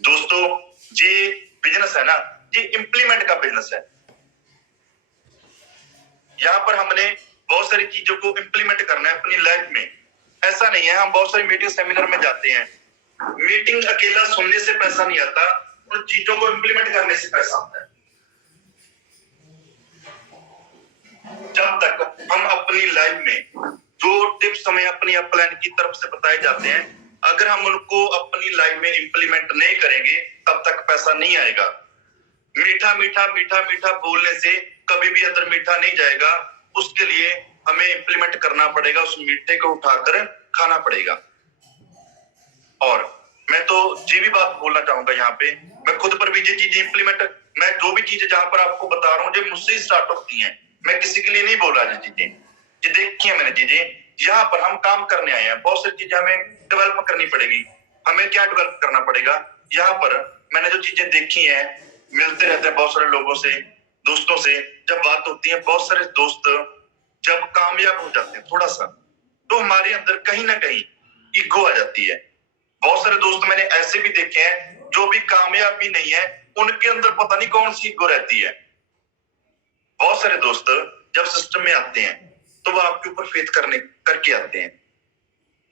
दोस्तों, ये बिजनेस है ना, ये इंप्लीमेंट का बिजनेस है। यहाँ पर हमने बहुत सारी चीजों को इंप्लीमेंट करना है अपनी लाइफ में। ऐसा नहीं है, हम बहुत सारी मीटिंग सेमिनार में जाते हैं, मीटिंग अकेला सुनने से पैसा नहीं आता, उन चीजों को इंप्लीमेंट करने से पैसा आता है। जब तक हम अपनी लाइफ में जो टिप्स हमें अपनी अपलाइन की तरफ से बताए जाते हैं, अगर हम उनको अपनी लाइफ में इंप्लीमेंट नहीं करेंगे, तब तक पैसा नहीं आएगा। मीठा मीठा मीठा मीठा बोलने से कभी भी अंदर मीठा नहीं जाएगा। उसके लिए हमें इंप्लीमेंट करना पड़ेगा, उस मीठे को उठाकर खाना पड़ेगा। और मैं तो ये भी बात बोलना चाहूंगा यहाँ पे, मैं खुद पर भी ये चीजें इंप्लीमेंट, मैं जो भी चीजें जहां पर आपको बता रहा हूँ, ये मुझसे ही स्टार्ट होती हैं। मैं किसी के लिए नहीं बोल रहा, ये चीजें ये देखी है मैंने चीजें। यहाँ पर हम काम करने आए हैं, बहुत सारी चीजें हमें डेवलप करनी पड़ेगी। हमें क्या डेवलप करना पड़ेगा? यहाँ पर मैंने जो चीजें देखी हैं, मिलते रहते हैं बहुत सारे लोगों से, दोस्तों से जब बात होती है, बहुत सारे दोस्त जब कामयाब हो जाते हैं थोड़ा सा, तो हमारे अंदर कहीं ना कहीं ईगो आ जाती है। बहुत सारे दोस्त मैंने ऐसे भी देखे हैं जो भी कामयाब भी नहीं है, उनके अंदर पता नहीं कौन सी ईगो रहती है। बहुत सारे दोस्त जब सिस्टम में आते हैं तो वो आपके ऊपर फेथ करके आते हैं।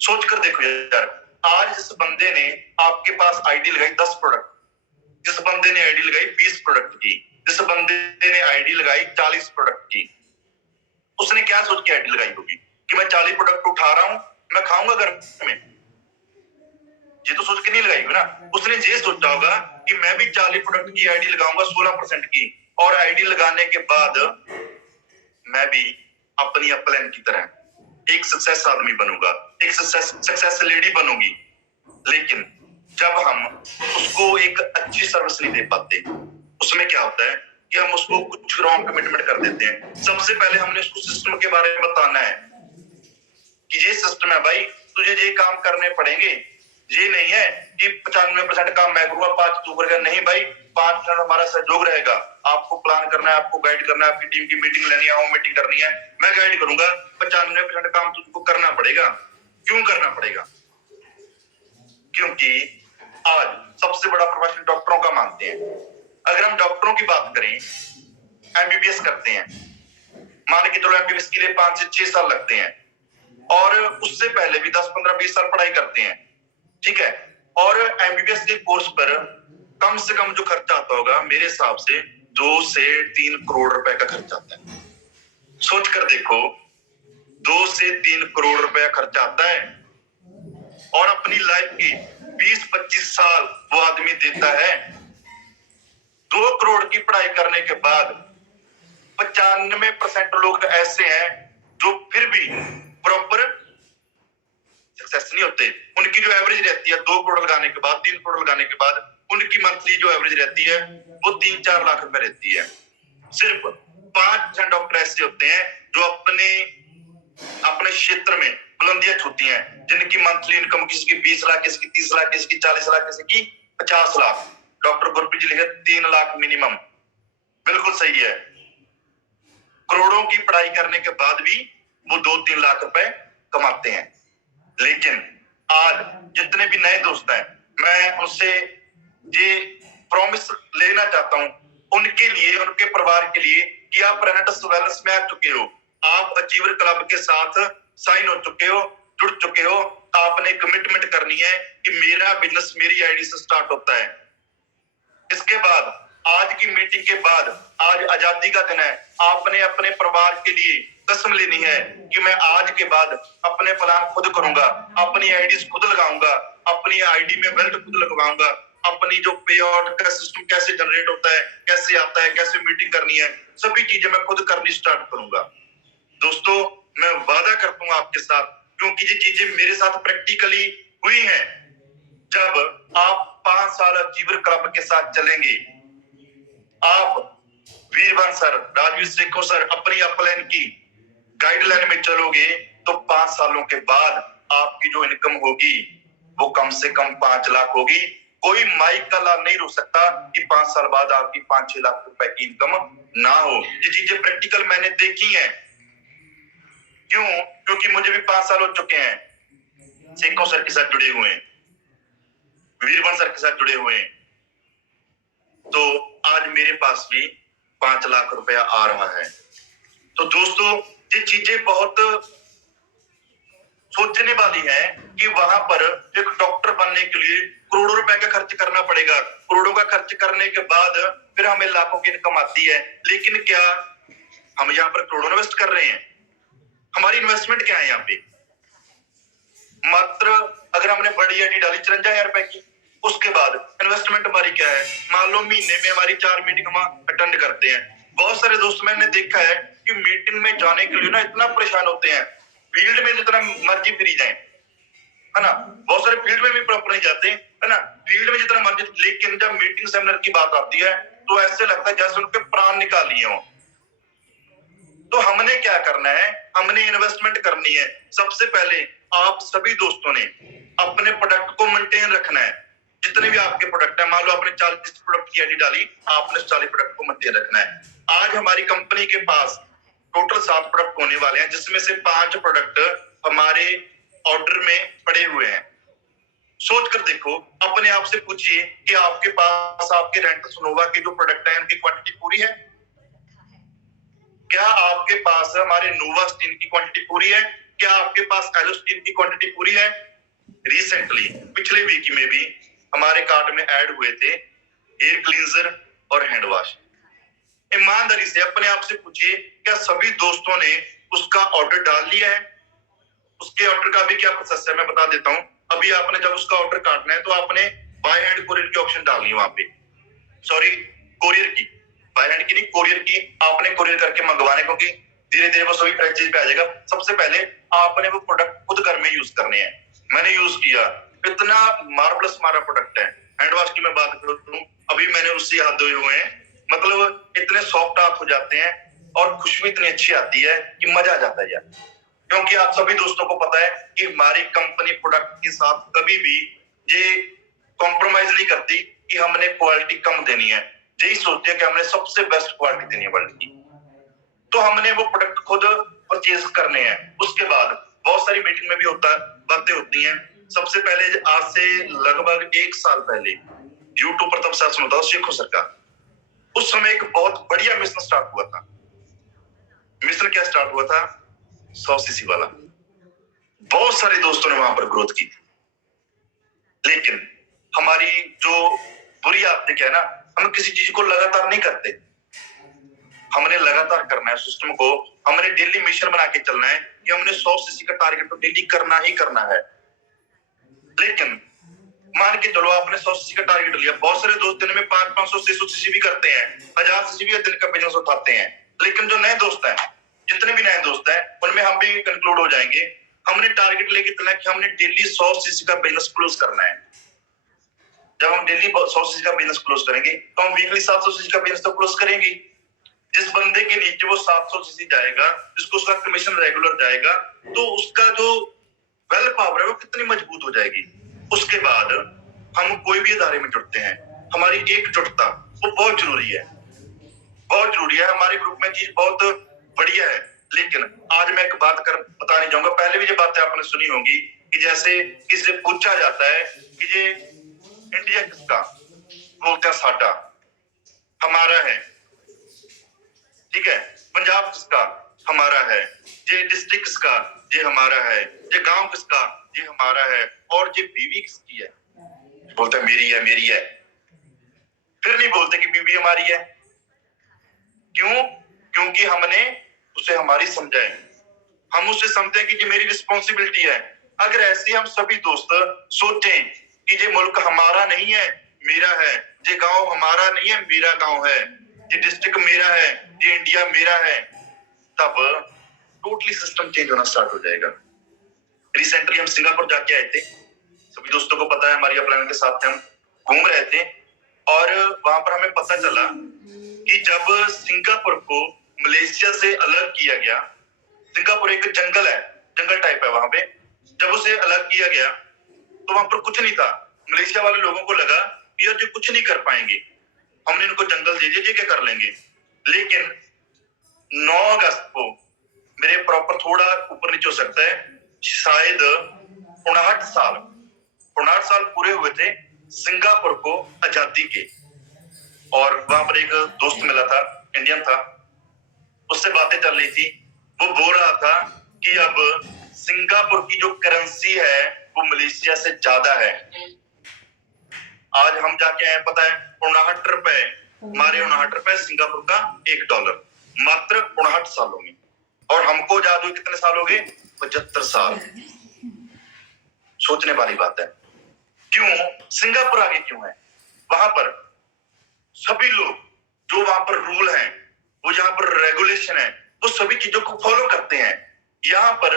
सोच कर देखो यार, आज जिस बंदे ने आपके पास आईडी लगाई 10 प्रोडक्ट, जिस बंदे ने आईडी लगाई 20 प्रोडक्ट की, जिस बंदे ने आईडी लगाई 40 प्रोडक्ट की, उसने क्या सोच के आईडी लगाई होगी कि मैं 40 प्रोडक्ट उठा रहा हूं, मैं खाऊंगा घर में? ये तो सोच के नहीं लगाई ना। उसने ये सोचा होगा कि मैं भी 40 प्रोडक्ट की आईडी लगाऊंगा 16% की, और आईडी लगाने के बाद मैं भी अपनी अपलाइन की तरह एक सक्सेस आदमी बनूंगा, एक सक्सेस लेडी बनूंगी। लेकिन जब हम उसको एक अच्छी सर्विस नहीं दे पाते, उसमें क्या होता है कि हम उसको कुछ रॉन्ग कमिटमेंट कर देते हैं। सबसे पहले हमने उसको सिस्टम के बारे में बताना है कि ये सिस्टम है भाई, तुझे ये काम करने पड़ेंगे। ये नहीं है कि 95% काम मैं करूंगा, 5 तू करेगा। नहीं भाई, 5% हमारा सहयोग रहेगा। आपको प्लान करना है, आपको गाइड करना है, आपकी टीम की मीटिंग लेनी है, होम मीटिंग करनी है, मैं गाइड करूंगा। 95% काम तुझको करना पड़ेगा। क्यों करना पड़ेगा? क्योंकि आज सबसे बड़ा प्रोफेशन डॉक्टरों का मानते हैं। अगर हम डॉक्टरों की बात करें, एमबीबीएस करते हैं, मान के चलो एमबीबीएस के लिए 5 से 6 साल लगते हैं और उससे पहले भी 10, 15, 20 साल पढ़ाई करते हैं, ठीक है। और एमबीबीएस के कोर्स पर कम से कम जो खर्चा आता होगा मेरे हिसाब से 2 से 3 करोड़ रुपए का खर्चा आता है। सोच कर देखो, 2 से 3 करोड़ रुपया खर्चा आता है और अपनी लाइफ की 20-25 साल वो आदमी देता है। 2 करोड़ की पढ़ाई करने के बाद 95% लोग ऐसे हैं जो फिर भी प्रॉपर सक्सेस नहीं होते। उनकी जो एवरेज रहती है 2 करोड़ लगाने के बाद, 3 करोड़ लगाने के बाद उनकी मंथली जो एवरेज रहती है वो 3-4 लाख रुपए रहती है। सिर्फ 5% डॉक्टर ऐसे होते हैं जो अपने क्षेत्र में बुलंदियां छूती हैं, जिनकी मंथली इनकम किसी की 20 लाख, किसी की 30 लाख, किसी की 40 लाख, किसी की 50 लाख। डॉक्टर गुरप्रीत जी लिखे 3 लाख मिनिमम। बिल्कुल सही है। करोड़ों की पढ़ाई करने के बाद भी वो 2-3 लाख रुपए कमाते हैं। लेकिन आज जितने भी नए दोस्त हैं, मैं उनसे ये प्रॉमिस लेना चाहता हूं उनके लिए, उनके परिवार के लिए, कि आप रेनेटस वेलनेस में आ चुके हो, आप अचीवर क्लब के साथ साइन हो चुके हो, जुड़ चुके हो। आपने कमिटमेंट करनी है कि मेरा बिजनेस मेरी आईडी से स्टार्ट होता है। इसके बाद आज की मीटिंग के बाद, आज आजादी का दिन है, आपने अपने परिवार के लिए कसम लेनी है कि मैं आज के बाद अपने प्लान खुद करूंगा, अपनी आईडी खुद लगाऊंगा, अपनी आईडी में बेल्ट खुद लगवाऊंगा, अपनी जो पे आउट का सिस्टम कैसे जनरेट होता है, कैसे आता है, कैसे मीटिंग करनी है, सभी चीजें मैं खुद करनी स्टार्ट करूंगा। दोस्तों, मैं वादा करता हूं आपके साथ, क्योंकि ये चीजें मेरे साथ प्रैक्टिकली हुई हैं। जब आप 5 साल अचीवर क्लब के साथ चलेंगे, आप वीरवन सर, राजवीर सेखो सर अपनी अपलाइन की गाइडलाइन में चलोगे तो 5 सालों के बाद आपकी जो इनकम होगी वो कम से कम 5 लाख होगी। कोई माइक का लाभ नहीं रोक सकता कि 5 साल बाद आपकी 5-6 लाख रुपए की इनकम ना हो। ये चीजें प्रैक्टिकल मैंने देखी हैं। क्यों? क्योंकि मुझे भी 5 साल हो चुके हैं सेखो सर के साथ जुड़े हुए, वीरवन सर के साथ जुड़े हुए। तो आज मेरे पास भी 5 लाख रुपया आ रहा है। तो दोस्तों, ये चीजें बहुत सोचने वाली है कि वहां पर एक डॉक्टर बनने के लिए करोड़ों रुपए का खर्च करना पड़ेगा। करोड़ों का खर्च करने के बाद फिर हमें लाखों की इनकम आती है। लेकिन क्या हम यहाँ पर करोड़ों इन्वेस्ट कर रहे हैं? हमारी इन्वेस्टमेंट क्या है यहाँ पे? मात्र अगर हमने बड़ी आईडी डाली 54,000 रुपए की, उसके बाद इन्वेस्टमेंट हमारी क्या है? मान लो महीने में हमारी 4 मीटिंग हम अटेंड करते हैं। बहुत सारे दोस्त मैंने देखा है कि मीटिंग में जाने के लिए ना इतना परेशान होते हैं, फील्ड में जितना मर्जी फिरी जाए, है ना। बहुत सारे फील्ड में भी प्रॉपर नहीं जाते, है ना, फील्ड में जितना मर्जी। लेकिन जब मीटिंग सेमिनार की बात आती है तो ऐसे लगता है जैसे उनके प्राण निकाल लिए हो। तो हमने क्या करना है? हमने इन्वेस्टमेंट करनी है। सबसे पहले आप सभी दोस्तों ने अपने प्रोडक्ट को मेंटेन रखना है। जितने भी आपके प्रोडक्ट है, मान लो आपने 40 प्रोडक्ट की आईडी डाली, आपने 40 प्रोडक्ट को मेंटेन रखना है। आज हमारी कंपनी के पास टोटल 7 प्रोडक्ट होने वाले हैं, जिसमें से 5 प्रोडक्ट हमारे ऑर्डर में पड़े हुए हैं। सोच कर देखो, अपने आप से पूछिए कि आपके पास आपके रेंटल सोनोवा के जो प्रोडक्ट है उनकी क्वांटिटी पूरी है? क्या आपके पास हमारे नोवा स्टीन की क्वांटिटी पूरी है? क्या आपके पास एलोस्टीन की क्वांटिटी पूरी है? रिसेंटली पिछले वीक में भी हमारे कार्ट में ऐड हुए थे हेयर क्लींजर और हैंड वॉश। ईमानदारी से अपने आप से पूछिए, क्या सभी दोस्तों ने उसका ऑर्डर डाल लिया है? उसके ऑर्डर का भी क्या प्रोसेस है मैं बता देता हूँ। अभी आपने जब उसका ऑर्डर काटना है तो आपने बाय हैंड कोरियर की ऑप्शन डालनी है वहां पे, सॉरी कोरियर की, बाय हैंड की नहीं, कोरियर की आपने कोरियर करके मंगवाने, क्योंकि धीरे धीरे वो सभी फ्रेंचाइजी पे आ जाएगा। सबसे पहले आपने वो प्रोडक्ट खुद घर में यूज करने हैं। मैंने यूज किया, इतना मार्वलस हमारा प्रोडक्ट है। हैंड वॉश की मैं बात करूं, अभी मैंने उससे हाथ धोए हुए हैं, मतलब इतने सॉफ्ट हाथ हो जाते हैं और खुशबू इतनी अच्छी आती है कि मजा आ जाता है यार। क्योंकि आप सभी दोस्तों को पता है कि हमारी कंपनी प्रोडक्ट के साथ कभी भी ये कॉम्प्रोमाइज नहीं करती कि हमने क्वालिटी कम देनी है। यही सोचती है कि हमने सबसे बेस्ट क्वालिटी देनी है वर्ल्ड की। तो हमने वो प्रोडक्ट खुद परचेज करने हैं। उसके बाद बहुत सारी मीटिंग में भी बातें होती हैं सबसे पहले आज से लगभग 1 साल पहले यूट्यूब पर तब शासन होता था शेखो सर का। उस समय एक बहुत बढ़िया मिशन स्टार्ट हुआ था। मिशन क्या स्टार्ट हुआ था? 100 सीसी वाला। बहुत सारे दोस्तों ने वहां पर ग्रोथ की थी, लेकिन हमारी जो बुरी आदत क्या है ना, हम किसी चीज को लगातार नहीं करते। हमने लगातार करना है सिस्टम को, हमने डेली मिशन बना के चलना है कि हमने 100 सीसी का टारगेट तो डेली करना ही करना है। लेकिन मान के चलो आपने 100 सीसी का टारगेट लिया, बहुत सारे दोस्त दिन में 500-500 600 सीसी भी करते हैं, 1000 सीसी भी दिन का बिजनेस उठाते हैं। लेकिन जो नए दोस्त हैं, जितने भी नए दोस्त हैं, उनमें हम भी कंक्लूड हो जाएंगे। हमने टारगेट लेके चलना है कि हमने डेली 100 सीसी का बिजनेस क्लोज करना है। जब हम डेली 100 सीसी का बिजनेस क्लोज करेंगे तो हम वीकली 700 सीसी का बिजनेस तो क्लोज करेंगे। जिस बंदे के नीचे वो 700 सीसी जाएगा, जिसको उसका कमीशन रेगुलर जाएगा, तो उसका जो वेल पावर है वो कितनी मजबूत हो जाएगी। उसके बाद हम कोई भी इदारे में जुड़ते हैं, हमारी एकजुटता वो बहुत जरूरी है, बहुत जरूरी है। हमारे ग्रुप में चीज बहुत बढ़िया है। लेकिन आज मैं एक बात कर बताने जाऊंगा, पहले भी ये बातें आपने सुनी होंगी कि जैसे किसी से पूछा जाता है कि ये इंडिया किसका, बोलता साडा, हमारा है, ठीक है। पंजाब किसका, हमारा है। ये डिस्ट्रिक्ट किसका, ये हमारा है। ये गांव किसका, ये हमारा है। और ये बीवी किसकी है, बोलता मेरी है, मेरी है। फिर नहीं बोलते कि बीवी हमारी है। क्यों? क्योंकि हमने उसे हमारी समझा है, हम उसे समझते हैं कि ये मेरी रिस्पॉन्सिबिलिटी है। अगर ऐसे हम सभी दोस्त सोचें कि ये मुल्क हमारा नहीं है, मेरा है, ये गांव हमारा नहीं है, मेरा गांव है, ये डिस्ट्रिक्ट मेरा है, ये इंडिया मेरा है, तब टोटली सिस्टम चेंज होना स्टार्ट हो जाएगा। रिसेंटली हम सिंगापुर जाके आए थे, सभी दोस्तों को पता है, हमारी अपलाइन के साथ हम घूम रहे थे और वहां पर हमें पता चला कि जब सिंगापुर को मलेशिया से अलग किया गया, सिंगापुर एक जंगल है, जंगल टाइप है वहां पे, जब उसे अलग किया गया तो वहां पर कुछ नहीं था। मलेशिया वाले लोगों को लगा कि यार जो कुछ नहीं कर पाएंगे, हमने इनको जंगल दे दिया, ये क्या कर लेंगे। लेकिन 9 अगस्त को, मेरे प्रॉपर थोड़ा ऊपर नीचे हो सकता है, शायद 59 साल पूरे हुए थे सिंगापुर को आजादी के। और वहां पर एक दोस्त मिला था, इंडियन था, उससे बातें चल रही थी। वो बोल रहा था कि अब सिंगापुर की जो करेंसी है वो मलेशिया से ज्यादा है। आज हम जाके आए, पता है 59 रुपए, हमारे 59 रुपए, सिंगापुर का $1, मात्र 59 सालों में। और हमको आजाद हुए कितने साल हो गए? 75 साल। सोचने वाली बात है। क्यों सिंगापुर आगे क्यों है? वहां पर सभी लोग जो वहां पर रूल हैं, वो यहाँ पर रेगुलेशन है, वो सभी चीजों को फॉलो करते हैं। यहाँ पर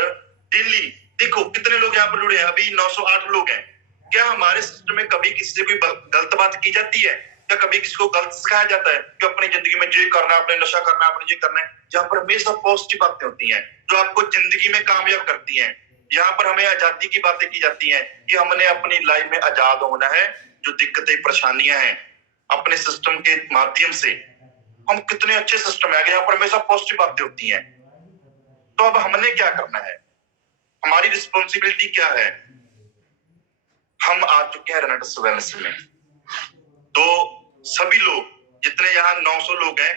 दिल्ली देखो कितने लोग यहाँ पर जुड़े हैं, अभी 908 लोग हैं। क्या हमारे सिस्टम में कभी किसी से कोई गलत बात की जाती है? क्या कभी किसी को गलत सिखाया जाता है कि अपनी जिंदगी में ये करना है, अपने नशा करना है, अपने ये करना है? यहाँ पर हमेशा पॉजिटिव बातें होती हैं जो आपको जिंदगी में कामयाब करती हैं। यहाँ पर हमें आजादी की बातें की जाती हैं कि हमने अपनी लाइफ में आजाद होना है। जो दिक्कतें परेशानियां हैं, अपने सिस्टम के माध्यम से हम कितने अच्छे सिस्टम है, यहाँ पर हमेशा पॉजिटिव बातें होती हैं। तो अब हमने क्या करना है, हमारी रिस्पॉन्सिबिलिटी क्या है? हम आ चुके हैं रेनेटस वेलनेस में। तो सभी लोग जितने यहाँ 900 लोग हैं,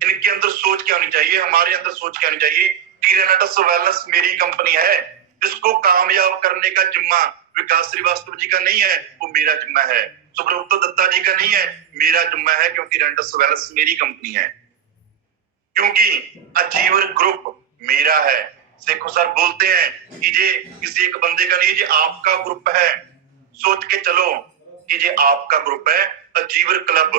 इनके अंदर सोच क्या होनी चाहिए, हमारे अंदर सोच क्या होनी चाहिए कि रेनेटस वेलनेस मेरी कंपनी है, इसको कामयाब करने का जिम्मा विकास श्रीवास्तव जी का नहीं है, वो मेरा जिम्मा है। सुब्रत दत्ता जी का नहीं है, मेरा जिम्मा है, क्योंकि रेनेटस वेलनेस मेरी कंपनी है, क्योंकि अचीवर ग्रुप मेरा है। शेखो सर बोलते हैं कि ये किसी एक बंदे का नहीं, ये आपका ग्रुप है। सोच के चलो कि ये आपका ग्रुप है, अचीवर क्लब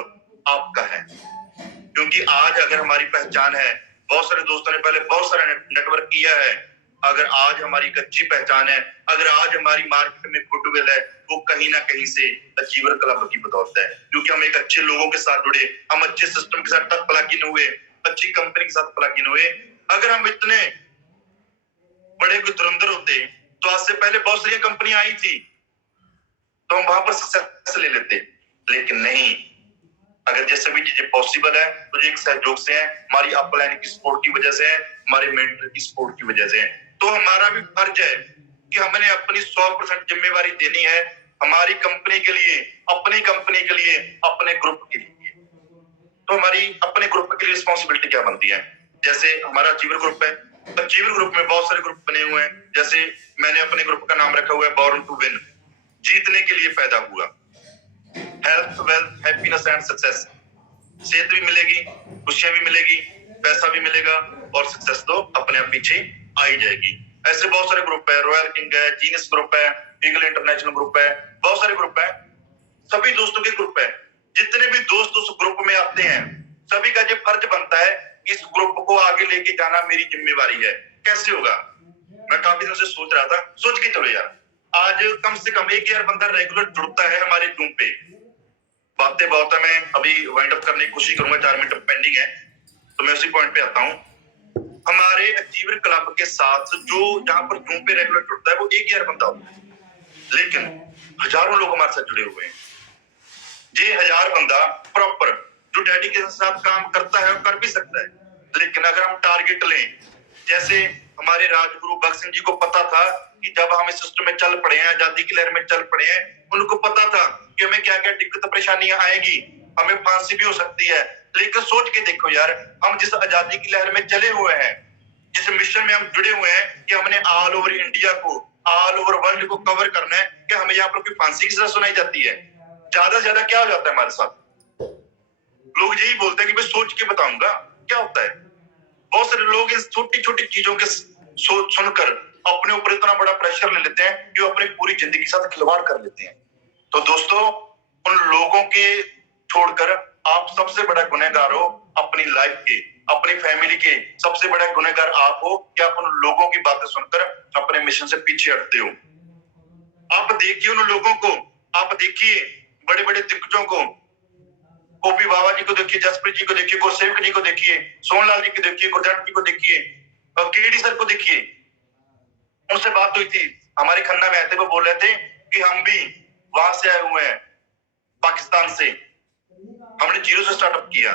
आपका है। क्योंकि आज अगर हमारी पहचान है, बहुत सारे दोस्तों ने पहले बहुत सारा नेटवर्क किया है, अगर आज हमारी एक अच्छी पहचान है, अगर आज हमारी मार्केट में गुडविल है, वो कहीं ना कहीं से अचीवर क्लब की बदौलत है। क्योंकि हम एक अच्छे लोगों के साथ जुड़े, हम अच्छे सिस्टम के साथ प्लग इन हुए, अच्छी कंपनी के साथ प्लग इन हुए। अगर हम इतने बड़े कोई धुरंधर होते तो आज से पहले बहुत सारी कंपनियां आई थी, तो हम वहां पर सक्सेस ले लेते। लेकिन नहीं, अगर जैसे भी चीजें पॉसिबल है तो ये एक सहयोग से है, हमारी अपलाइन की सपोर्ट की वजह से है, हमारे मेंटर की सपोर्ट की वजह से है। तो हमारा भी फर्ज है कि हमने अपनी 100% जिम्मेवारी देनी है हमारी कंपनी के लिए, अपनी कंपनी के लिए, अपने ग्रुप के लिए। तो हमारी अपने ग्रुप के लिए रिस्पॉन्सिबिलिटी क्या बनती है? जैसे हमारा अचीवर ग्रुप है, अचीवर ग्रुप में बहुत सारे ग्रुप बने हुए हैं। जैसे मैंने अपने ग्रुप का नाम रखा हुआ है बॉर्न टू विन, जीतने के लिए पैदा हुआ। Health, wealth, happiness and success, सेहत भी मिलेगी, खुशियां भी मिलेगी, पैसा भी मिलेगा और सक्सेस तो अपने आप पीछे आ ही जाएगी। ऐसे बहुत सारे ग्रुप है, रॉयल किंग है, जीनियस ग्रुप है, ईगल इंटरनेशनल ग्रुप है, बहुत सारे ग्रुप है, सभी दोस्तों के ग्रुप है। जितने भी दोस्त उस ग्रुप में आते हैं सभी का ये फर्ज बनता है इस ग्रुप को आगे लेके जाना मेरी जिम्मेवारी है। कैसे होगा? मैं काफी दिन से सोच रहा था, सोच के चलो यार, आज कम से कम 1000 बंदा रेगुलर जुड़ता है हमारे जूम पे। बातें बहुत है, मैं अभी वाइंड अप करने की कोशिश करूंगा, 4 मिनट पेंडिंग है, तो मैं उसी पॉइंट पे आता हूँ। हमारे अचीवर क्लब के साथ जो जहां पर जूम पे रेगुलर जुड़ता है वो 1000 बंदा होता है, लेकिन हजारों लोग हमारे साथ जुड़े हुए हैं। ये 1000 बंदा प्रॉपर जो डेडिकेशन के साथ काम करता है और कर भी सकता है, लेकिन अगर हम टारगेट लें, जैसे हमारे राजगुरु भगत सिंह जी को पता था कि जब हम इस सिस्टम में चल पड़े हैं, आजादी की लहर में चल पड़े हैं, उनको पता था कि हमें क्या क्या दिक्कत परेशानियां आएगी, हमें फांसी भी हो सकती है। लेकिन सोच के देखो यार, हम जिस आजादी की लहर में चले हुए हैं, जिस मिशन में हम जुड़े हुए हैं कि हमने ऑल ओवर इंडिया को, ऑल ओवर वर्ल्ड को कवर करना है, कि हमें यहाँ पर कोई फांसी की सजा सुनाई जाती है? ज्यादा से ज्यादा क्या हो जाता है हमारे साथ? लोग यही बोलते हैं कि मैं सोच के बताऊंगा, क्या होता है? बहुत सारे लोग इस छोटी छोटी चीजों के सोच सुनकर अपने ऊपर इतना बड़ा प्रेशर ले लेते हैं कि वो अपनी पूरी जिंदगी के साथ खिलवाड़ कर लेते हैं। तो दोस्तों, उन लोगों के छोड़कर आप सबसे बड़ा गुनहगार हो अपनी लाइफ के, अपनी फैमिली के। सबसे बड़ा गुनहगार आप हो कि आप उन लोगों की बातें सुनकर अपने मिशन से पीछे हटते हो। आप देखिए उन लोगों को, आप देखिए बड़े बड़े दिग्गजों को, ओपी बाबा जी को देखिए, जसप्रीत जी को देखिए, गुरसेवक जी को देखिए, सोनलाल जी को देखिए, गुरजंट जी को देखिए, और केडी सर को देखिए। उनसे बात हुई थी, हमारे खन्ना में आए थे, वो बोल रहे थे कि हम भी वहां से आए हुए हैं, पाकिस्तान से, हमने जीरो से स्टार्टअप किया।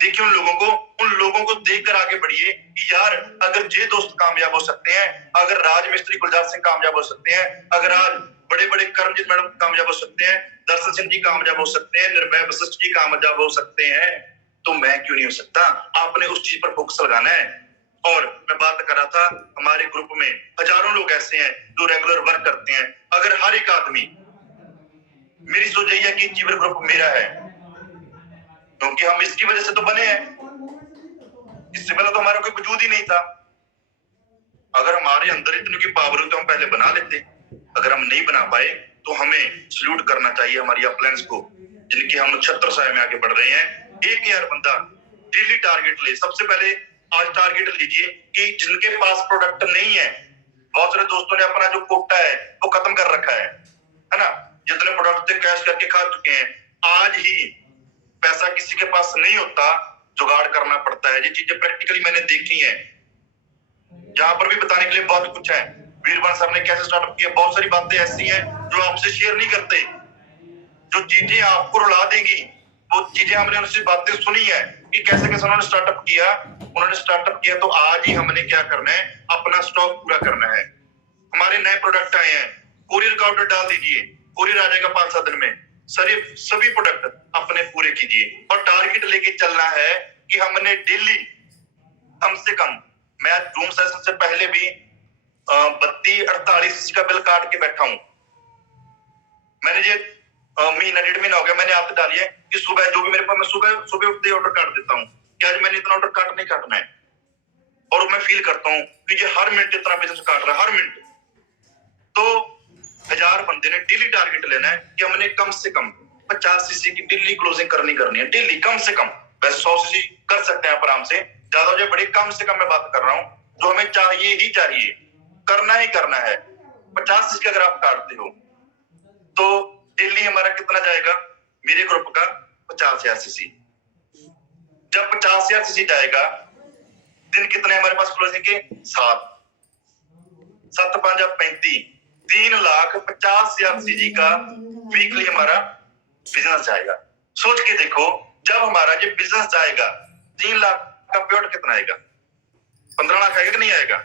देखिए उन लोगों को देखकर आगे बढ़िए कि यार अगर ये दोस्त कामयाब हो सकते हैं, अगर राज मिस्त्री गुलजार सिंह कामयाब हो सकते हैं, अगर आज बड़े बड़े करमजीत मैडम कामयाब हो सकते हैं, दर्शन सिंह जी कामयाब हो सकते हैं, निर्भय वशिष्ठ जी कामयाब हो सकते हैं, तो मैं क्यों नहीं हो सकता? आपने उस चीज पर फोकस लगाना है। और मैं बात कर रहा था, हमारे ग्रुप में हजारों लोग ऐसे हैं जो रेगुलर वर्क करते हैं। अगर हर एक आदमी, मेरी सोच यही है कि अचीवर ग्रुप मेरा है, क्योंकि हम इसकी वजह से तो बने हैं, इससे पहले तो हमारा कोई वजूद ही नहीं था। अगर हमारे अंदर इतनी की पावर हो तो हम पहले बना लेते। अगर हम नहीं बना पाए तो हमें सल्यूट करना चाहिए हमारी अपलाइंस को, जिनकी हम छत्रछाया में आगे बढ़ रहे हैं। 1000 बंदा डेली टारगेट ले। सबसे पहले आज टारगेट लीजिए कि जिनके पास प्रोडक्ट नहीं है, बहुत सारे दोस्तों ने अपना जो कोटा है वो खत्म कर रखा है ना, जितने प्रोडक्ट थे कैश करके खा चुके हैं। आज ही पैसा किसी के पास नहीं होता, जुगाड़ करना पड़ता है। ये चीजें प्रैक्टिकली मैंने देखी हैं, जहां पर भी बताने के लिए बहुत कुछ है। वीरवन सर ने कैसे स्टार्टअप किया, बहुत सारी बातें ऐसी हैं जो आपसे शेयर नहीं करते, जो चीजें आपको रुला देंगी, वो चीजें हमने उनसे बातें सुनी है कि कैसे कैसे उन्होंने स्टार्टअप किया। उन्होंने स्टार्टअप किया तो आज ही हमने क्या करना है, अपना स्टॉक पूरा करना है। हमारे नए प्रोडक्ट आए हैं, कोरियर का ऑर्डर डाल दीजिए, कोरियर आ जाएगा 5-7 दिन में। सभी प्रोडक्ट अपने पूरे कीजिए और टारगेट लेके चलना है कि हमने डेली कम से कम, मैं जूम सेशन से पहले भी 32-48 का बिल काट के बैठा हूं। मैंने ये महीना 1.5 महीना हो गया, मैंने आदत डाली है कि सुबह जो भी मेरे पास, मैं सुबह उठते ही ऑर्डर काट देता हूँ कि आज मैंने इतना ऑर्डर काट नहीं काटना है। और मैं फील करता हूँ कि ये हर मिनट इतना बिजनेस काट रहा है, हर मिनट। तो 1000 बंदे ने डेली टारगेट लेना है कि हमने कम से कम 50 सीसी की डेली क्लोजिंग करनी है, डेली कम से कम। बस 100 सीसी कर सकते हैं आप आराम से, ज्यादा जो बड़ी, कम से कम मैं बात कर रहा हूँ, जो हमें चाहिए ही चाहिए, करना ही करना है। 50 सीसी अगर आप काटते हो तो डेली हमारा कितना जाएगा, मेरे ग्रुप का 50,000 सीसी। जब 50,000 सीसी जाएगा, दिन कितने हमारे पास क्लोजिंग के? 7 5 35, 3,50,000 सीजी का वीकली हमारा बिजनेस जाएगा। सोच के देखो, जब हमारा ये बिजनेस जाएगा, 3 लाख का पेड कितना आएगा? 15 लाख आएगा कि नहीं आएगा?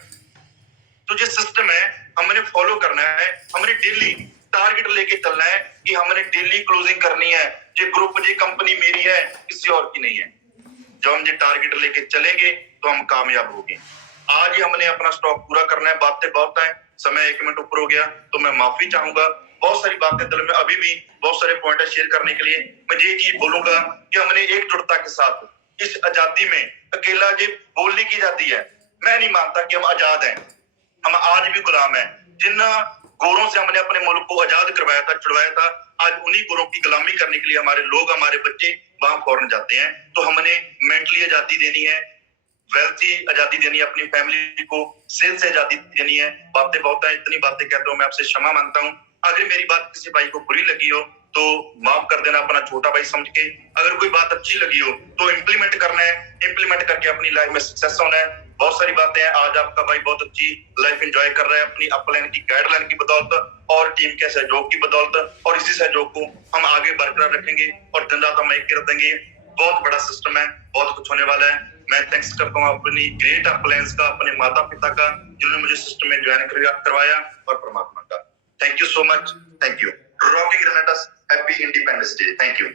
तो जो सिस्टम है हमने फॉलो करना है, हमने डेली टारगेट लेके चलना है कि हमने डेली क्लोजिंग करनी है। ये ग्रुप ये कंपनी मेरी है, किसी और की नहीं है। जब हम ये टारगेट लेके चलेंगे तो हम कामयाब होंगे। आज ही हमने अपना स्टॉक पूरा करना है। बातें बहुत है, समय 1 मिनट ऊपर हो गया तो मैं माफी चाहूंगा। बहुत सारी बातें दिल में अभी भी बहुत सारे पॉइंट शेयर करने के लिए मैं ये चीज बोलूंगा कि हमने एकजुटता के साथ इस आजादी में अकेला ये बोलने की आजादी है। मैं नहीं मानता कि हम आजाद हैं, हम आज भी गुलाम हैं। जिन गोरों से हमने अपने मुल्क को आजाद करवाया था, छुड़वाया था, आज उन्हीं गोरों की गुलामी करने के लिए हमारे लोग, हमारे बच्चे वहां फौरन जाते हैं। तो हमने मेंटली आजादी देनी है, वेल्थी आजादी देनी है, अपनी फैमिली को सेल से आजादी देनी है। बातें बहुत है, इतनी बातें कहता हूँ, मैं आपसे क्षमा मांगता हूँ। अगर मेरी बात किसी भाई को बुरी लगी हो तो माफ कर देना, अपना छोटा भाई समझ के। अगर कोई बात अच्छी लगी हो तो इम्प्लीमेंट करना है, इम्प्लीमेंट करके अपनी लाइफ में सक्सेस होना है। बहुत सारी बातें हैं। आज आपका भाई बहुत अच्छी लाइफ एंजॉय कर रहा है अपनी अपलाइन की गाइडलाइन की बदौलत और टीम के सहयोग की बदौलत, और इसी सहयोग को हम आगे बरकरार रखेंगे और दिन रात हम एक कर देंगे। बहुत बड़ा सिस्टम है, बहुत कुछ होने वाला है। मैं थैंक्स करता हूँ अपनी ग्रेट अपलायंस का, अपने माता पिता का जिन्होंने मुझे सिस्टम में ज्वाइन करवाया, और परमात्मा का thank you so much. Thank you. Rocky Grenades, happy independence day. Thank you.